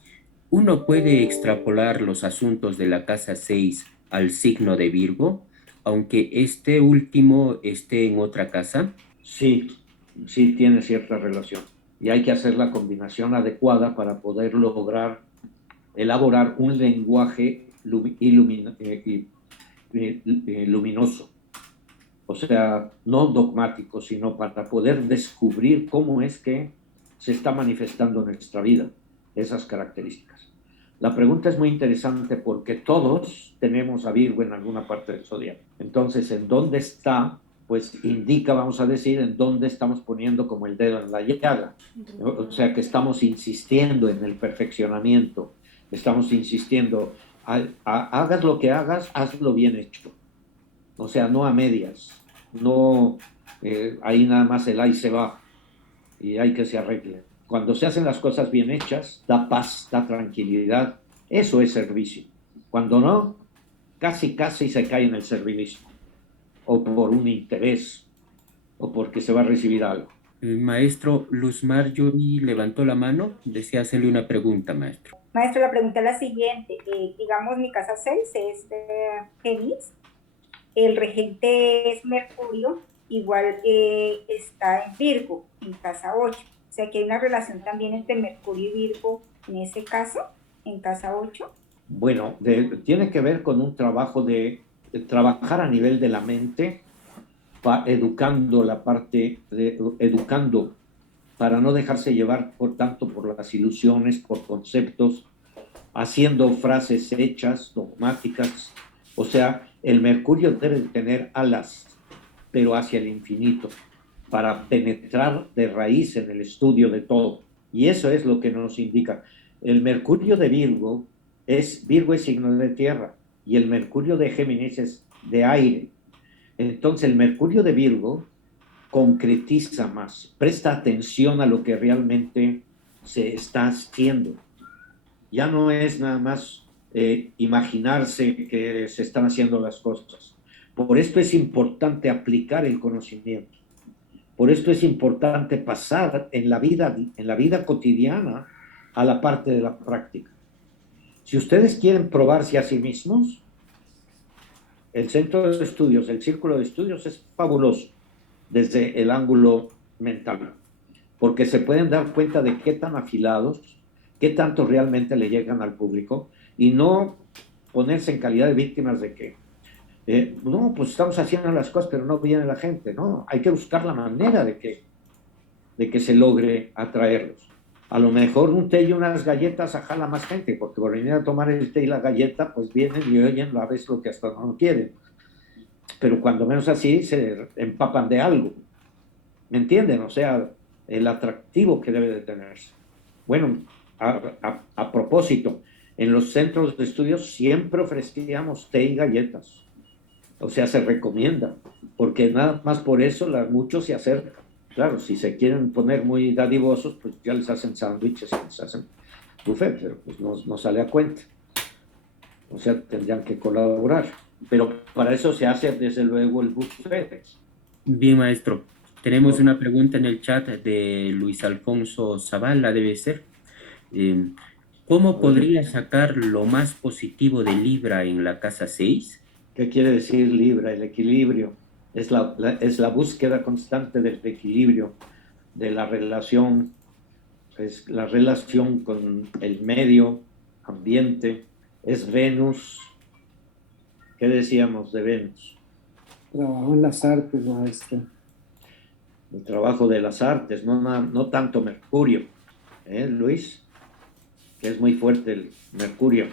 ¿uno puede extrapolar los asuntos de la casa 6 al signo de Virgo, aunque este último esté en otra casa? Sí, sí tiene cierta relación. Y hay que hacer la combinación adecuada para poder lograr elaborar un lenguaje luminoso. O sea, no dogmático, sino para poder descubrir cómo es que se está manifestando en nuestra vida esas características. La pregunta es muy interesante porque todos tenemos a Virgo en alguna parte del zodiaco. Entonces, ¿en dónde está? Pues indica, vamos a decir, en dónde estamos poniendo como el dedo en la llaga. O sea, que estamos insistiendo en el perfeccionamiento, estamos insistiendo, hagas lo que hagas, hazlo bien hecho. O sea, no a medias, no ahí nada más el ahí se va y hay que se arregle. Cuando se hacen las cosas bien hechas, da paz, da tranquilidad, eso es servicio. Cuando no, casi se cae en el servilismo, o por un interés, o porque se va a recibir algo. El maestro Luz Marjorie levantó la mano, desea hacerle una pregunta, maestro. Maestro, la pregunta es la siguiente. Digamos, mi casa 6 es Géminis, el regente es Mercurio, igual está en Virgo, en casa 8. O sea que hay una relación también entre Mercurio y Virgo en ese caso, en casa 8. Bueno, tiene que ver con un trabajo de trabajar a nivel de la mente, educando la parte, educando para no dejarse llevar por tanto por las ilusiones, por conceptos, haciendo frases hechas, dogmáticas. O sea, el Mercurio debe tener alas, pero hacia el infinito, para penetrar de raíz en el estudio de todo. Y eso es lo que nos indica. El Mercurio de Virgo es signo de tierra, y el Mercurio de Géminis es de aire. Entonces el Mercurio de Virgo concretiza más, presta atención a lo que realmente se está haciendo. Ya no es nada más imaginarse que se están haciendo las cosas. Por esto es importante aplicar el conocimiento. Por esto es importante pasar en la vida cotidiana a la parte de la práctica. Si ustedes quieren probarse a sí mismos, el centro de estudios, el círculo de estudios es fabuloso desde el ángulo mental, porque se pueden dar cuenta de qué tan afilados, qué tanto realmente le llegan al público y no ponerse en calidad de víctimas de que no, pues estamos haciendo las cosas pero no viene la gente, no, hay que buscar la manera de que se logre atraerlos. A lo mejor un té y unas galletas jala más gente, porque por venir a tomar el té y la galleta, pues vienen y oyen a veces lo que hasta no quieren. Pero cuando menos así se empapan de algo. ¿Me entienden? O sea, el atractivo que debe de tenerse. Bueno, a propósito, en los centros de estudios siempre ofrecíamos té y galletas. O sea, se recomienda. porque nada más por eso muchos se acercan. Claro, si se quieren poner muy dadivosos, pues ya les hacen sándwiches y les hacen buffet, pero pues no sale a cuenta. O sea, tendrían que colaborar. Pero para eso se hace desde luego el buffet. Bien, maestro. Tenemos Ok. una pregunta en el chat de Luis Alfonso Zavala, debe ser. Eh, ¿Cómo A ver, podría sacar lo más positivo de Libra en la casa 6? ¿qué quiere decir Libra? El equilibrio. Es la búsqueda constante del equilibrio, de la relación, es la relación con el medio ambiente. Es Venus. ¿Qué decíamos de Venus? Trabajo en las artes, maestro. El trabajo de las artes, no tanto Mercurio, Luis, que es muy fuerte el Mercurio.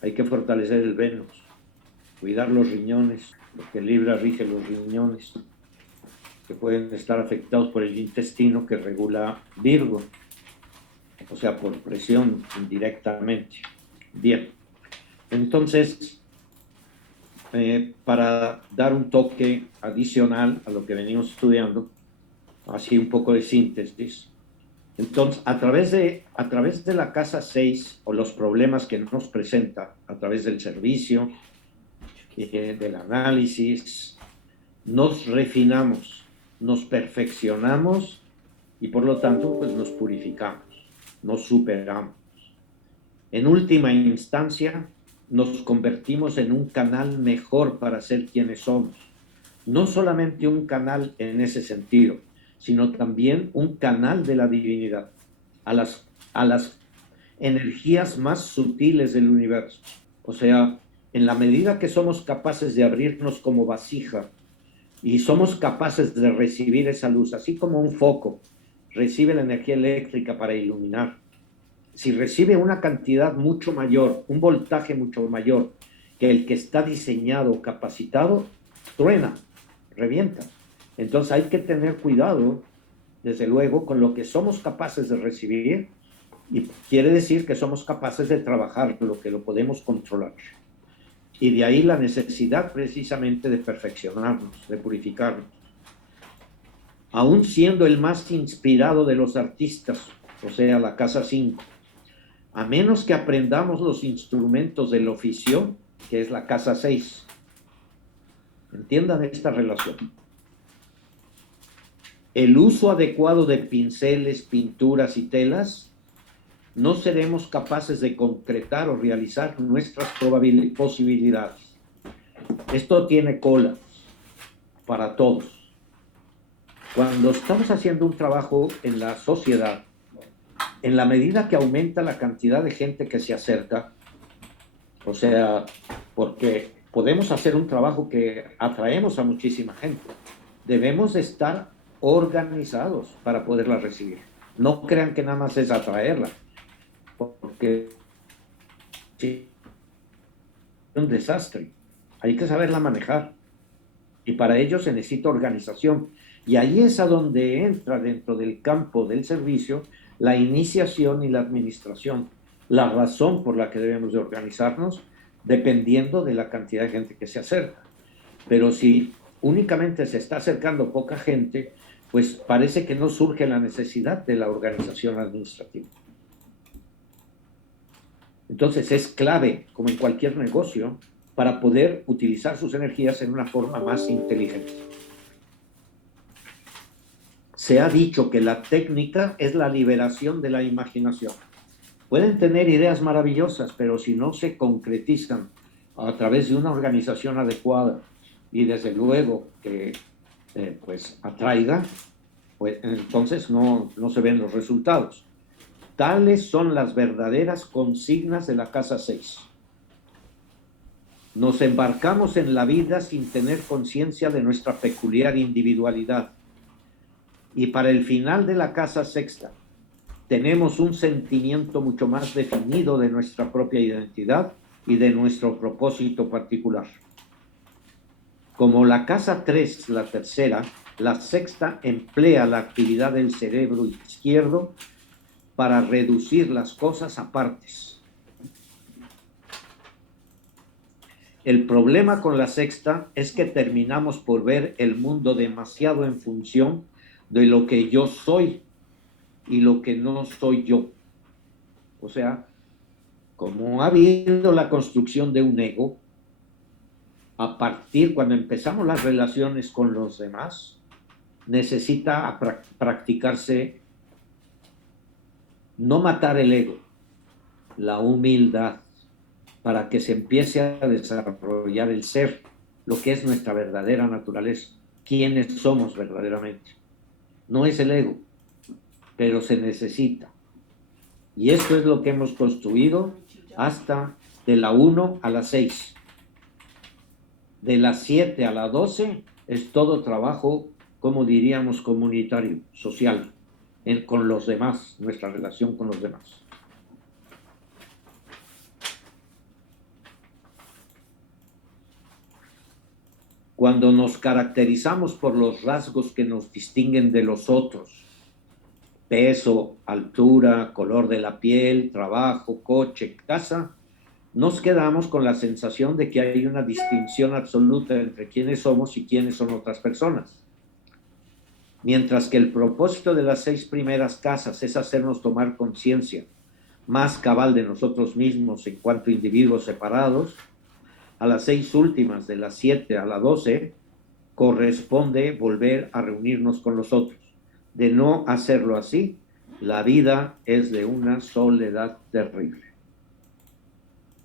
Hay que fortalecer el Venus, cuidar los riñones, porque Libra rige los riñones, que pueden estar afectados por el intestino que regula Virgo, o sea, por presión indirectamente. Bien, entonces, para dar un toque adicional a lo que venimos estudiando, así un poco de síntesis. Entonces, a través de la casa 6 o los problemas que nos presenta a través del servicio, del análisis, nos refinamos, nos perfeccionamos y por lo tanto pues nos purificamos, nos superamos. En última instancia, nos convertimos en un canal mejor para ser quienes somos. No solamente un canal en ese sentido, sino también un canal de la divinidad a las energías más sutiles del universo. O sea, en la medida que somos capaces de abrirnos como vasija y somos capaces de recibir esa luz, así como un foco recibe la energía eléctrica para iluminar, si recibe una cantidad mucho mayor, un voltaje mucho mayor que el que está diseñado, capacitado, truena, revienta. Entonces hay que tener cuidado, desde luego, con lo que somos capaces de recibir, y quiere decir que somos capaces de trabajar lo que lo podemos controlar. Y de ahí la necesidad precisamente de perfeccionarnos, de purificarnos. Aún siendo el más inspirado de los artistas, o sea, la casa 5, a menos que aprendamos los instrumentos del oficio, que es la casa 6. Entiendan esta relación. El uso adecuado de pinceles, pinturas y telas, no seremos capaces de concretar o realizar nuestras posibilidades. Esto tiene cola para todos. Cuando estamos haciendo un trabajo en la sociedad, en la medida que aumenta la cantidad de gente que se acerca, o sea, porque podemos hacer un trabajo que atraemos a muchísima gente, debemos estar organizados para poderla recibir. No crean que nada más es atraerla, porque sí, es un desastre. Hay que saberla manejar. Y para ello se necesita organización. Y ahí es a donde entra dentro del campo del servicio la iniciación y la administración. La razón por la que debemos de organizarnos dependiendo de la cantidad de gente que se acerca. Pero si únicamente se está acercando poca gente, pues parece que no surge la necesidad de la organización administrativa. Entonces es clave, como en cualquier negocio, para poder utilizar sus energías en una forma más inteligente. Se ha dicho que la técnica es la liberación de la imaginación. Pueden tener ideas maravillosas, pero si no se concretizan a través de una organización adecuada y desde luego que pues atraiga, pues entonces no se ven los resultados. Tales son las verdaderas consignas de la casa 6. Nos embarcamos en la vida sin tener conciencia de nuestra peculiar individualidad. Y para el final de la casa sexta, tenemos un sentimiento mucho más definido de nuestra propia identidad y de nuestro propósito particular. Como la casa 3, la tercera, la sexta emplea la actividad del cerebro izquierdo para reducir las cosas a partes. El problema con la sexta es que terminamos por ver el mundo demasiado en función de lo que yo soy y lo que no soy yo. O sea, como ha habido la construcción de un ego, a partir cuando empezamos las relaciones con los demás, necesita practicarse no matar el ego, la humildad, para que se empiece a desarrollar el ser, lo que es nuestra verdadera naturaleza, quiénes somos verdaderamente. No es el ego, pero se necesita. Y esto es lo que hemos construido hasta de la 1 a la 6. De la 7 a la 12 es todo trabajo, como diríamos, comunitario, social, con los demás, nuestra relación con los demás. Cuando nos caracterizamos por los rasgos que nos distinguen de los otros, peso, altura, color de la piel, trabajo, coche, casa, nos quedamos con la sensación de que hay una distinción absoluta entre quiénes somos y quiénes son otras personas. Mientras que el propósito de las 6 primeras casas es hacernos tomar conciencia más cabal de nosotros mismos en cuanto a individuos separados, a las 6 últimas, de las 7 a la 12, corresponde volver a reunirnos con los otros. De no hacerlo así, la vida es de una soledad terrible.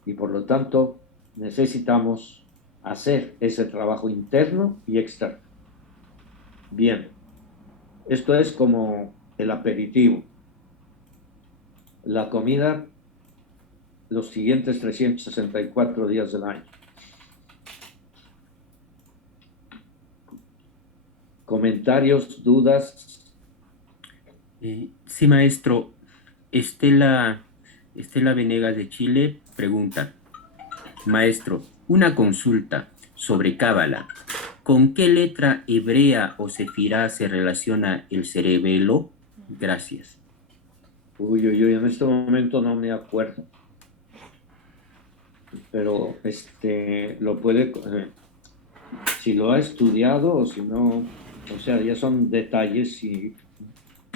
Y por lo tanto, necesitamos hacer ese trabajo interno y externo. Bien, esto es como el aperitivo. La comida, los siguientes 364 días del año. ¿Comentarios, dudas? Sí, maestro. Estela Venegas de Chile pregunta: maestro, una consulta sobre Cábala. ¿Con qué letra hebrea o sefirá se relaciona el cerebelo? Gracias. Uy, en este momento no me acuerdo. Pero lo puede, si lo ha estudiado o si no, o sea, ya son detalles y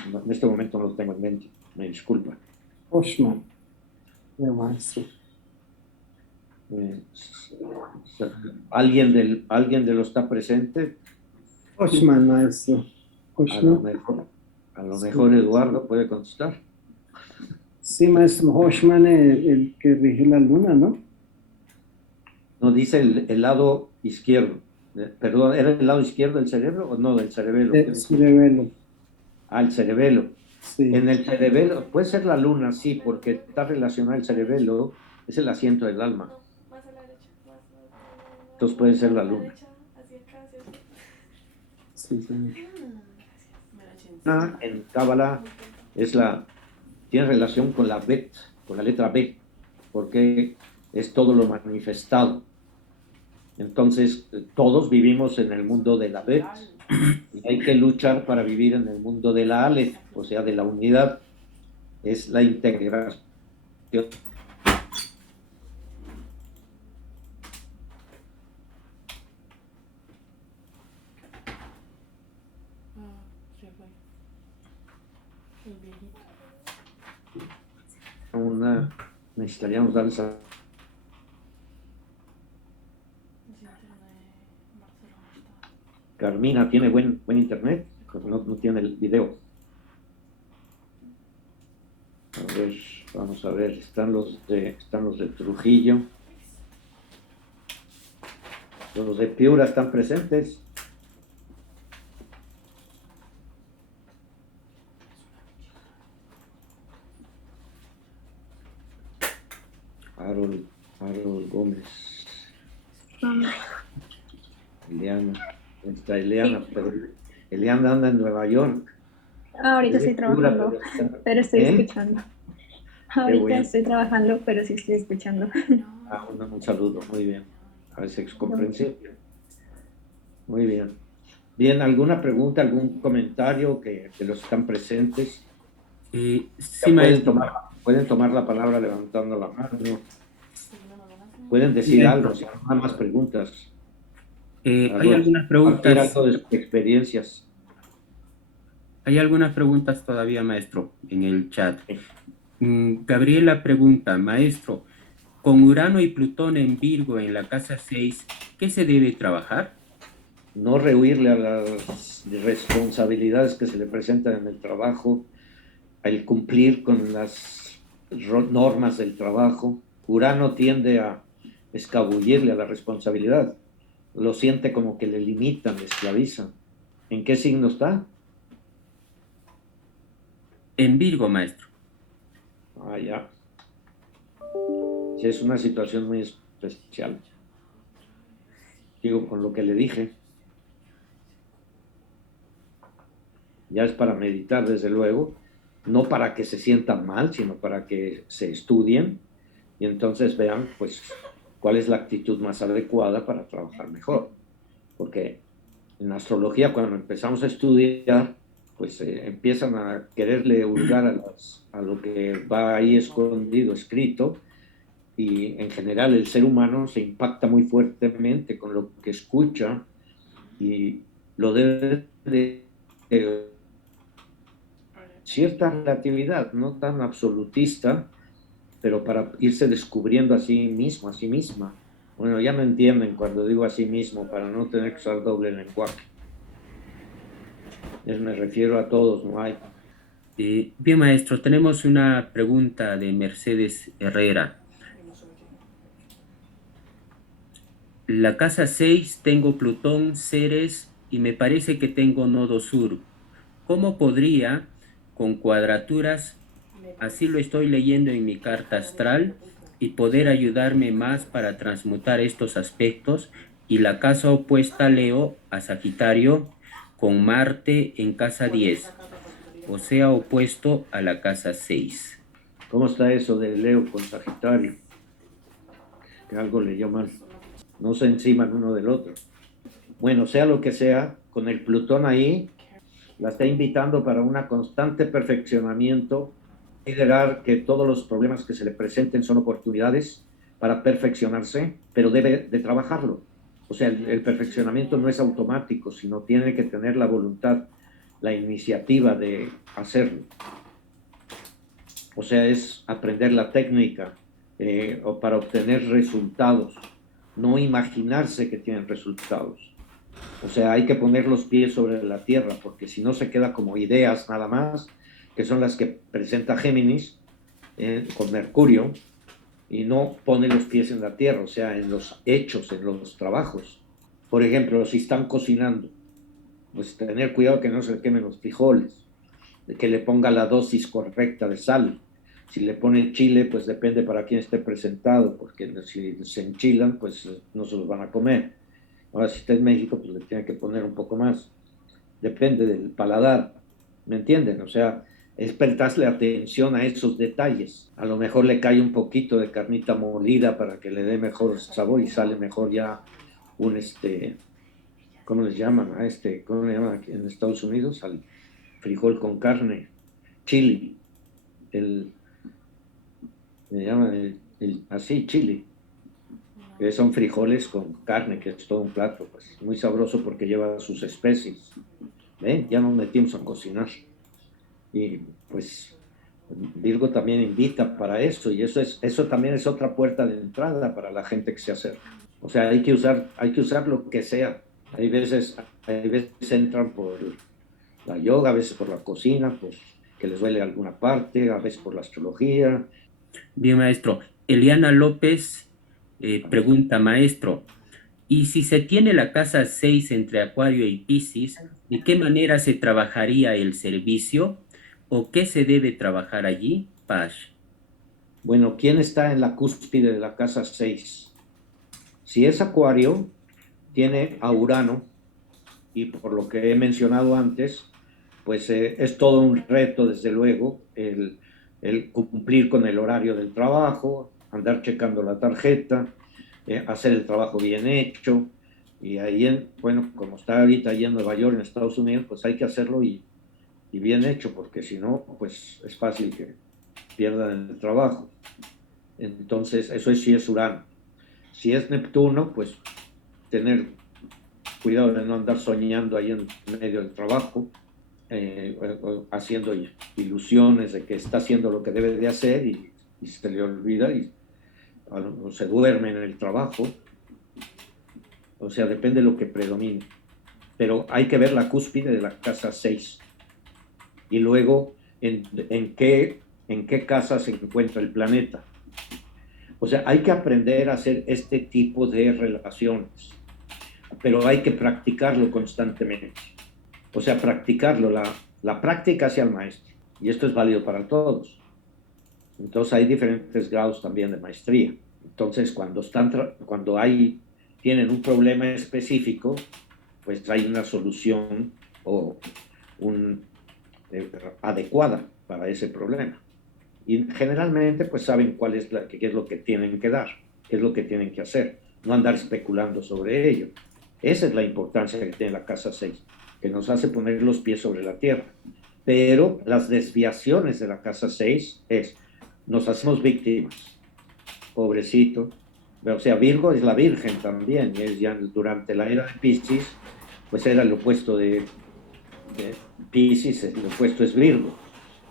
en este momento no lo tengo en mente. Me disculpa. Hoshman, maestro. ¿Alguien de los está presente? Hoshman, maestro. A lo mejor Eduardo puede contestar. Sí, maestro, Hoshman, el que rige la luna, ¿no? No, dice el lado izquierdo. Perdón, ¿era el lado izquierdo del cerebro o no, del cerebelo? El cerebelo. Ah, el cerebelo. Sí. En el cerebelo, puede ser la luna, sí, porque está relacionado el cerebelo, es el asiento del alma. Entonces puede ser la luna. Sí, sí. En Cábala tiene relación con la Bet, con la letra B, porque es todo lo manifestado. Entonces, todos vivimos en el mundo de la Bet y hay que luchar para vivir en el mundo de la Aleph, o sea, de la unidad. Es la integración. Necesitaríamos darles a Carmina. ¿Tiene buen internet? No tiene el video. A ver, vamos a ver. Están los de Trujillo. Los de Piura están presentes. Harold Gómez. Eliana. Está Eliana, pero Eliana anda en Nueva York. Ahorita estoy trabajando, pero estoy escuchando. Ahorita estoy trabajando, pero sí estoy escuchando. Un saludo, muy bien. A veces es comprensible. Muy bien. Bien, ¿alguna pregunta, algún comentario que los están presentes? Sí, maestro. Pueden tomar la palabra levantando la mano. Pueden decir Bien. algo, si no hay más preguntas. Hay algunas preguntas. Algo de sus experiencias. Hay algunas preguntas todavía, maestro, en el chat. Gabriela pregunta, maestro, con Urano y Plutón en Virgo en la casa 6, ¿qué se debe trabajar? No rehuirle a las responsabilidades que se le presentan en el trabajo, el cumplir con las normas del trabajo. Urano tiende a escabullirle a la responsabilidad, lo siente como que le limitan, le esclavizan. ¿En qué signo está? En Virgo, maestro. Ah, ya. Sí, es una situación muy especial. Digo, con lo que le dije. Ya es para meditar, desde luego, no para que se sientan mal, sino para que se estudien y entonces vean, pues, cuál es la actitud más adecuada para trabajar mejor. Porque en astrología, cuando empezamos a estudiar, pues empiezan a quererle hurgar a lo que va ahí escondido, escrito, y en general el ser humano se impacta muy fuertemente con lo que escucha y lo debe de cierta relatividad, no tan absolutista, pero para irse descubriendo a sí mismo, a sí misma. Bueno, ya me entienden cuando digo a sí mismo, para no tener que usar doble lenguaje. Me refiero a todos, no hay. Bien, maestro, tenemos una pregunta de Mercedes Herrera. La casa 6 tengo Plutón, Ceres y me parece que tengo nodo sur. ¿Cómo podría, con cuadraturas, así lo estoy leyendo en mi carta astral, y poder ayudarme más para transmutar estos aspectos? Y la casa opuesta Leo a Sagitario con Marte en casa 10, o sea, opuesto a la casa 6. ¿Cómo está eso de Leo con Sagitario? Que algo leyó mal. No se enciman uno del otro. Bueno, sea lo que sea, con el Plutón ahí, la está invitando para un constante perfeccionamiento, considerar que todos los problemas que se le presenten son oportunidades para perfeccionarse, pero debe de trabajarlo. O sea, el perfeccionamiento no es automático, sino tiene que tener la voluntad, la iniciativa de hacerlo. O sea, es aprender la técnica o para obtener resultados, no imaginarse que tienen resultados. O sea, hay que poner los pies sobre la tierra, porque si no se queda como ideas nada más, que son las que presenta Géminis con Mercurio, y no pone los pies en la tierra, o sea, en los hechos, en los trabajos. Por ejemplo, si están cocinando, pues tener cuidado que no se le quemen los frijoles, de que le ponga la dosis correcta de sal. Si le pone chile, pues depende para quién esté presentado, porque si se enchilan, pues no se los van a comer. Ahora, si está en México, pues le tiene que poner un poco más. Depende del paladar, ¿me entienden? O sea, es prestarle atención a esos detalles. A lo mejor le cae un poquito de carnita molida para que le dé mejor sabor y sale mejor ya un, ¿cómo les llaman a ¿cómo le llaman aquí en Estados Unidos? Al frijol con carne, chili, le llaman así, chili, que son frijoles con carne, que es todo un plato, pues muy sabroso porque lleva sus especies. ¿Ven? Ya nos metimos a cocinar. Y pues Virgo también invita para eso, y eso también es otra puerta de entrada para la gente que se acerca. O sea, hay que usar lo que sea. Hay veces entran por la yoga, a veces por la cocina, pues que les duele alguna parte, a veces por la astrología. Bien, maestro. Eliana López pregunta, maestro, ¿y si se tiene la casa 6 entre Acuario y Piscis, de qué manera se trabajaría el servicio o qué se debe trabajar allí? Pash. Bueno, ¿quién está en la cúspide de la casa 6? Si es Acuario, tiene a Urano, y por lo que he mencionado antes, pues es todo un reto, desde luego, el cumplir con el horario del trabajo, andar checando la tarjeta, hacer el trabajo bien hecho, y ahí, bueno, como está ahorita allí en Nueva York, en Estados Unidos, pues hay que hacerlo y bien hecho, porque si no, pues es fácil que pierdan el trabajo. Entonces, eso sí es Urano. Si es Neptuno, pues tener cuidado de no andar soñando ahí en medio del trabajo, haciendo ilusiones de que está haciendo lo que debe de hacer y se le olvida o se duerme en el trabajo. O sea, depende de lo que predomine. Pero hay que ver la cúspide de la casa 6. Y luego, en qué casa se encuentra el planeta. O sea, hay que aprender a hacer este tipo de relaciones. Pero hay que practicarlo constantemente. O sea, practicarlo, la práctica hacia el maestro. Y esto es válido para todos. Entonces hay diferentes grados también de maestría. Entonces, cuando tienen un problema específico, pues hay una solución adecuada para ese problema. Y generalmente, pues saben qué es lo que tienen que dar, qué es lo que tienen que hacer, no andar especulando sobre ello. Esa es la importancia que tiene la casa 6, que nos hace poner los pies sobre la tierra. Pero las desviaciones de la casa 6 nos hacemos víctimas. Pobrecito. O sea, Virgo es la Virgen también, y ya durante la era de Piscis, pues era el opuesto de Piscis, el opuesto es Virgo.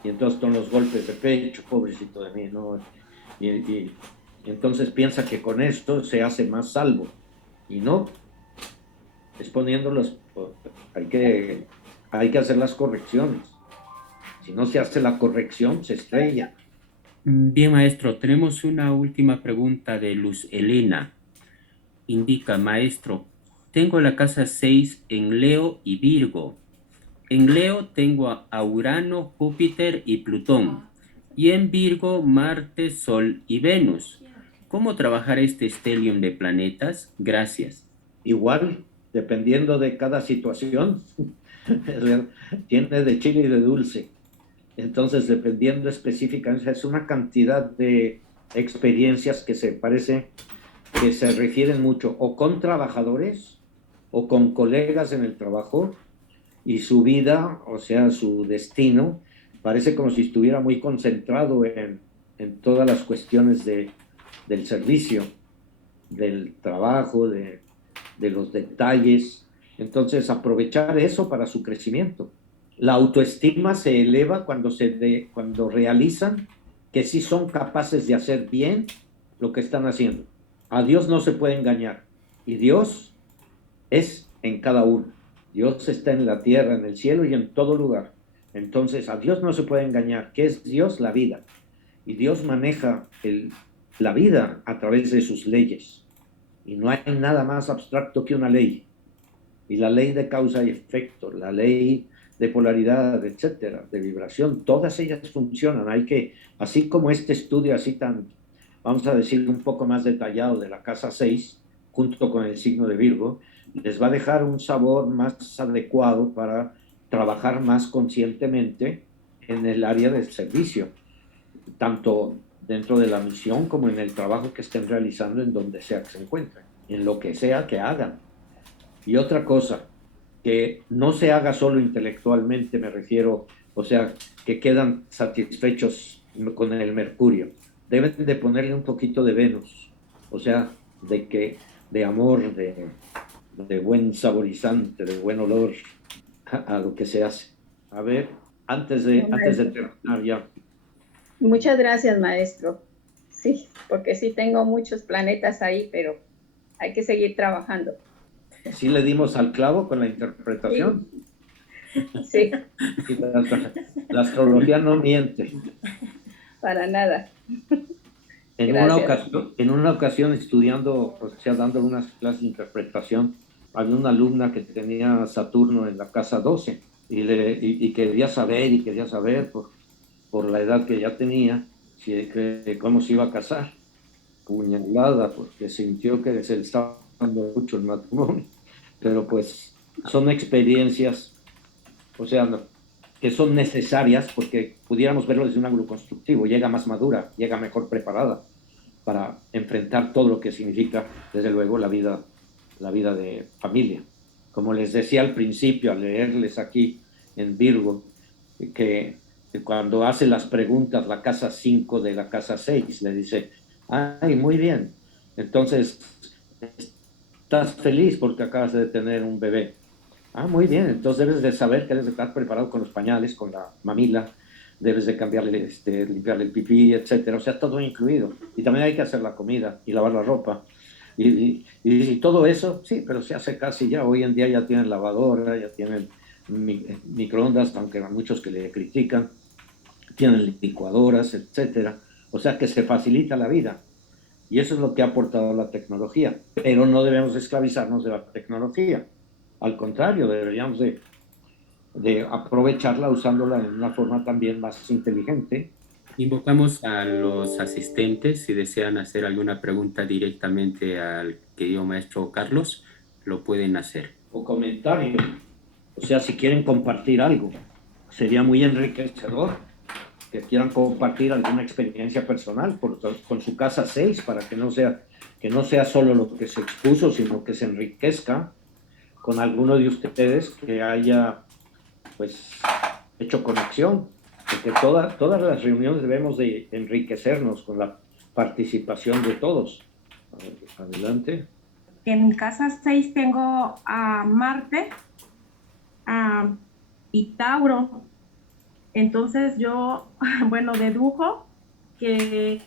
Y entonces son los golpes de pecho, pobrecito de mí, ¿no? Y entonces piensa que con esto se hace más salvo. Y no, es poniéndolos, hay que hacer las correcciones. Si no se hace la corrección, se estrella. Bien, maestro, tenemos una última pregunta de Luz Elena. Indica, maestro, tengo la casa 6 en Leo y Virgo. En Leo tengo a Urano, Júpiter y Plutón. Y en Virgo, Marte, Sol y Venus. ¿Cómo trabajar este stellium de planetas? Gracias. Igual, dependiendo de cada situación, tiene de chile y de dulce. Entonces, dependiendo específicamente, es una cantidad de experiencias que se refieren mucho o con trabajadores o con colegas en el trabajo, y su vida, o sea, su destino, parece como si estuviera muy concentrado en todas las cuestiones del servicio, del trabajo, de los detalles. Entonces, aprovechar eso para su crecimiento. La autoestima se eleva cuando realizan que sí son capaces de hacer bien lo que están haciendo. A Dios no se puede engañar. Y Dios es en cada uno. Dios está en la tierra, en el cielo y en todo lugar. Entonces, a Dios no se puede engañar. ¿Qué es Dios? La vida. Y Dios maneja la vida a través de sus leyes. Y no hay nada más abstracto que una ley. Y la ley de causa y efecto, la ley de polaridad, etcétera, de vibración, todas ellas funcionan. Así como este estudio, vamos a decir, un poco más detallado de la casa 6, junto con el signo de Virgo, les va a dejar un sabor más adecuado para trabajar más conscientemente en el área del servicio, tanto dentro de la misión como en el trabajo que estén realizando en donde sea que se encuentren, en lo que sea que hagan. Y otra cosa, que no se haga solo intelectualmente, me refiero, o sea, que quedan satisfechos con el Mercurio. Deben de ponerle un poquito de Venus, o sea, de amor, de buen saborizante, de buen olor a lo que se hace. A ver, antes de terminar ya. Muchas gracias, maestro. Sí, porque sí tengo muchos planetas ahí, pero hay que seguir trabajando. ¿Sí le dimos al clavo con la interpretación? Sí. La astrología no miente. Para nada. En una ocasión estudiando, o sea, dando unas clases de interpretación, había una alumna que tenía Saturno en la casa 12 y quería saber por la edad que ya tenía, cómo se iba a casar. Puñalada, porque sintió que se le estaba dando mucho el matrimonio. Pero pues son experiencias, o sea, que son necesarias porque pudiéramos verlo desde un ángulo constructivo. Llega más madura, llega mejor preparada para enfrentar todo lo que significa, desde luego, la vida de familia. Como les decía al principio, al leerles aquí en Virgo, que cuando hace las preguntas la casa 5 de la casa 6, le dice, ay, muy bien, Entonces, estás feliz porque acabas de tener un bebé. Ah, muy bien, entonces debes de saber que debes de estar preparado con los pañales, con la mamila, debes de cambiarle, limpiarle el pipí, etcétera, o sea, todo incluido. Y también hay que hacer la comida y lavar la ropa. Y todo eso, sí, pero se hace casi ya. Hoy en día ya tienen lavadora, ya tienen microondas, aunque hay muchos que le critican, tienen licuadoras, etcétera. O sea que se facilita la vida. Y eso es lo que ha aportado la tecnología. Pero no debemos esclavizarnos de la tecnología. Al contrario, deberíamos de aprovecharla usándola de una forma también más inteligente. Invocamos a los asistentes si desean hacer alguna pregunta directamente al querido maestro Carlos, lo pueden hacer. O comentario. O sea, si quieren compartir algo, sería muy enriquecedor que quieran compartir alguna experiencia personal con su casa 6 para que no sea solo lo que se expuso, sino que se enriquezca con alguno de ustedes que haya pues hecho conexión, porque todas las reuniones debemos de enriquecernos con la participación de todos. Adelante. En mi casa 6 tengo a Marte y Tauro. Entonces yo, bueno, dedujo que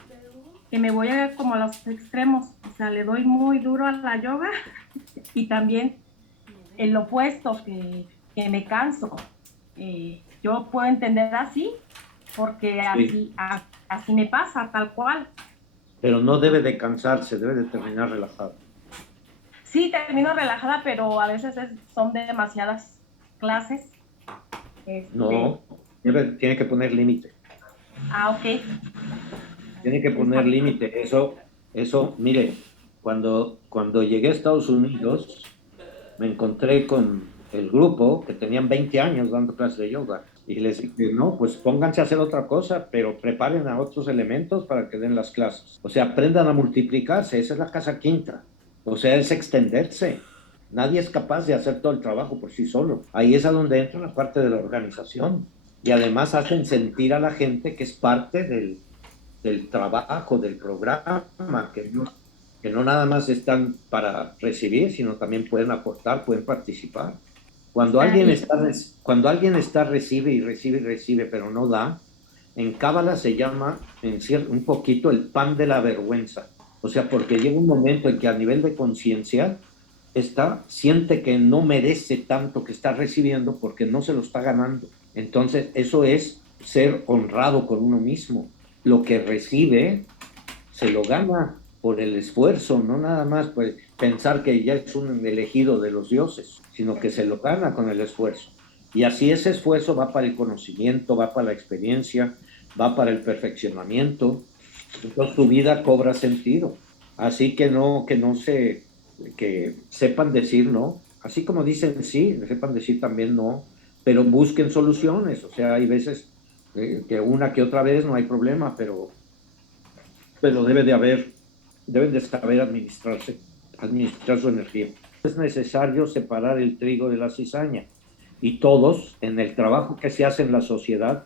me voy a ver como a los extremos. O sea, le doy muy duro a la yoga y también el opuesto, que me canso. Yo puedo entender así, porque Sí. así me pasa, tal cual. Pero no debe de cansarse, debe de terminar relajado. Sí, termino relajada, pero a veces son demasiadas clases. No, tiene que poner límite. Ok. Tiene que poner límite. Eso, mire, cuando llegué a Estados Unidos, me encontré con el grupo que tenían 20 años dando clases de yoga. Y les dije, no, pues pónganse a hacer otra cosa, pero preparen a otros elementos para que den las clases. O sea, aprendan a multiplicarse, esa es la casa quinta. O sea, es extenderse. Nadie es capaz de hacer todo el trabajo por sí solo. Ahí es a donde entra la parte de la organización. Y además hacen sentir a la gente que es parte del trabajo, del programa, que no nada más están para recibir, sino también pueden aportar, pueden participar. Cuando alguien está recibe y recibe y recibe, pero no da, en Cábala se llama un poquito el pan de la vergüenza. O sea, porque llega un momento en que a nivel de conciencia siente que no merece tanto que está recibiendo porque no se lo está ganando. Entonces, eso es ser honrado con uno mismo. Lo que recibe se lo gana por el esfuerzo, no nada más pues, pensar que ya es un elegido de los dioses, sino que se lo gana con el esfuerzo. Y así ese esfuerzo va para el conocimiento, va para la experiencia, va para el perfeccionamiento. Entonces su vida cobra sentido. Así que que sepan decir no. Así como dicen sí, sepan decir también no, pero busquen soluciones. O sea, hay veces que una que otra vez no hay problema, pero deben de saber administrar su energía. Es necesario separar el trigo de la cizaña. Y todos, en el trabajo que se hace en la sociedad,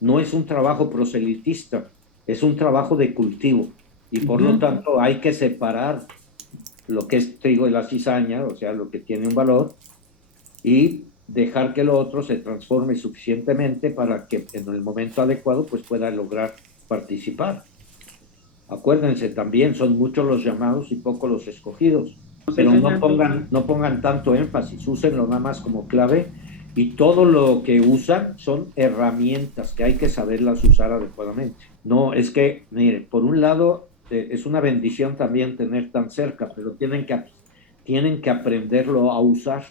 no es un trabajo proselitista, es un trabajo de cultivo. Y por lo tanto hay que separar lo que es trigo de la cizaña, o sea, lo que tiene un valor, y dejar que lo otro se transforme suficientemente para que en el momento adecuado pues pueda lograr participar. Acuérdense, también son muchos los llamados y pocos los escogidos, pero no pongan tanto énfasis, úsenlo nada más como clave, y todo lo que usan son herramientas que hay que saberlas usar adecuadamente. No, es que, mire, por un lado es una bendición también tener tan cerca, pero tienen que aprenderlo a usar.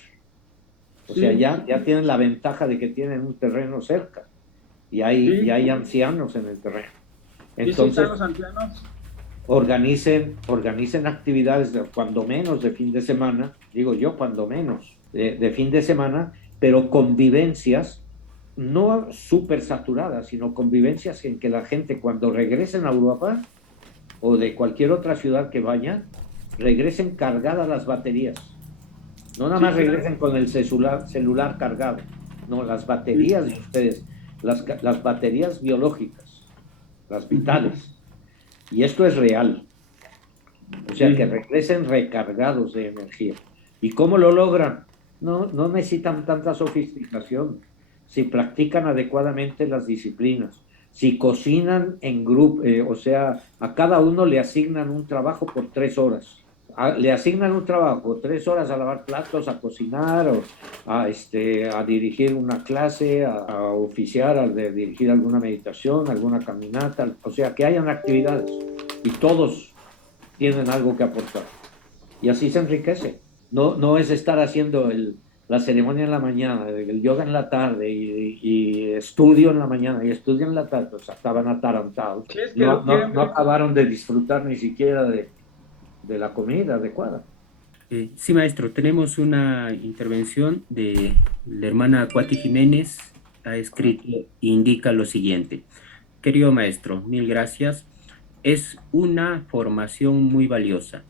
O sea, ya tienen la ventaja de que tienen un terreno cerca y hay ancianos en el terreno. Entonces, los ancianos. Organicen actividades cuando menos de fin de semana, digo yo cuando menos de fin de semana, pero convivencias no súper saturadas, sino convivencias en que la gente cuando regresen a Europa o de cualquier otra ciudad que vayan, regresen cargadas las baterías. No nada más regresen con el celular cargado, no, las baterías de ustedes, las baterías biológicas, las vitales. Y esto es real. O sea, que regresen recargados de energía. ¿Y cómo lo logran? No necesitan tanta sofisticación. Si practican adecuadamente las disciplinas, si cocinan en grupo, o sea, a cada uno le asignan un trabajo por 3 horas. Le asignan un trabajo, 3 horas a lavar platos, a cocinar, o a dirigir una clase, a oficiar, a dirigir alguna meditación, alguna caminata, o sea, que hayan actividades y todos tienen algo que aportar. Y así se enriquece. No es estar haciendo la ceremonia en la mañana, el yoga en la tarde y estudio en la mañana y estudio en la tarde, pues estaban atarantados. No acabaron de disfrutar ni siquiera de la comida adecuada. Sí, maestro, tenemos una intervención de la hermana Cuati Jiménez, ha escrito, indica lo siguiente. Querido maestro, mil gracias. Es una formación muy valiosa.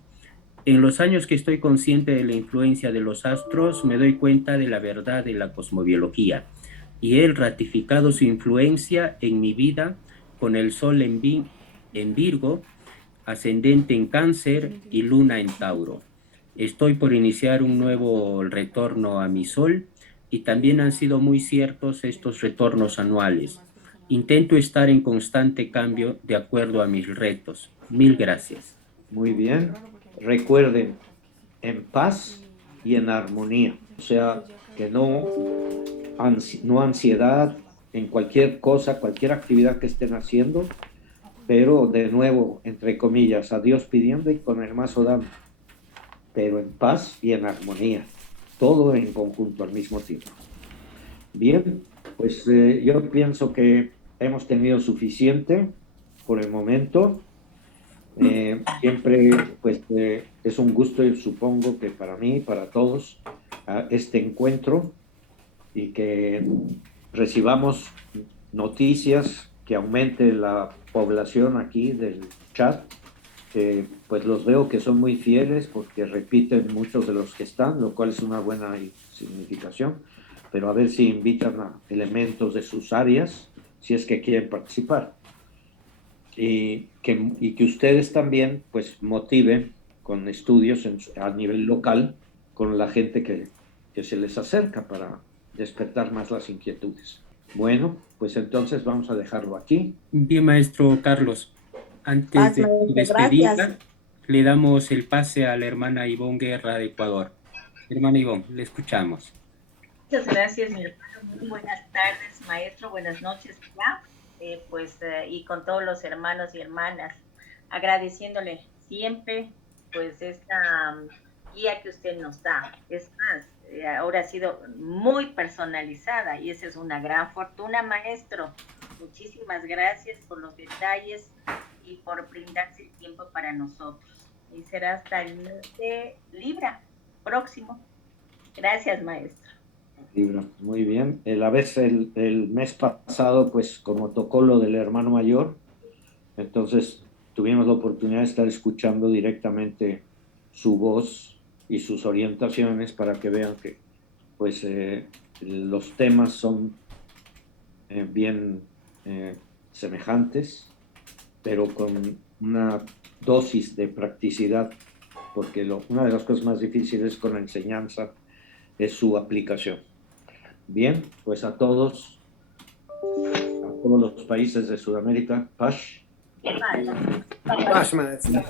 En los años que estoy consciente de la influencia de los astros, me doy cuenta de la verdad de la cosmobiología y he ratificado su influencia en mi vida con el Sol en Virgo, ascendente en Cáncer y Luna en Tauro. Estoy por iniciar un nuevo retorno a mi Sol y también han sido muy ciertos estos retornos anuales. Intento estar en constante cambio de acuerdo a mis retos. Mil gracias. Muy bien. Recuerden, en paz y en armonía. O sea, que no ansiedad en cualquier cosa, cualquier actividad que estén haciendo, pero de nuevo, entre comillas, a Dios pidiendo y con el mazo dando, pero en paz y en armonía, todo en conjunto al mismo tiempo. Bien, pues yo pienso que hemos tenido suficiente por el momento. Siempre pues es un gusto, yo supongo que para mí, para todos, este encuentro y que recibamos noticias, que aumente la población aquí del chat, que pues los veo que son muy fieles porque repiten muchos de los que están, lo cual es una buena significación, pero a ver si invitan a elementos de sus áreas, si es que quieren participar. Y que ustedes también pues motiven con estudios a nivel local con la gente que se les acerca para despertar más las inquietudes. Bueno, pues entonces vamos a dejarlo aquí. Bien, maestro Carlos, antes de despedirla, le damos el pase a la hermana Ivonne Guerra de Ecuador. Hermana Ivonne, le escuchamos. Muchas gracias, mi hermano. Muy buenas tardes, maestro. Buenas noches ya. Y con todos los hermanos y hermanas, agradeciéndole siempre pues esta guía que usted nos da. Es más, ahora ha sido muy personalizada y esa es una gran fortuna, maestro. Muchísimas gracias por los detalles y por brindarse el tiempo para nosotros. Y será hasta el mes de Libra próximo. Gracias, maestro. Muy bien. El mes pasado, pues como tocó lo del hermano mayor, entonces tuvimos la oportunidad de estar escuchando directamente su voz y sus orientaciones para que vean que pues los temas son bien semejantes, pero con una dosis de practicidad, porque una de las cosas más difíciles con la enseñanza es su aplicación. Bien, pues a todos los países de Sudamérica, Pash. Pash, maestro.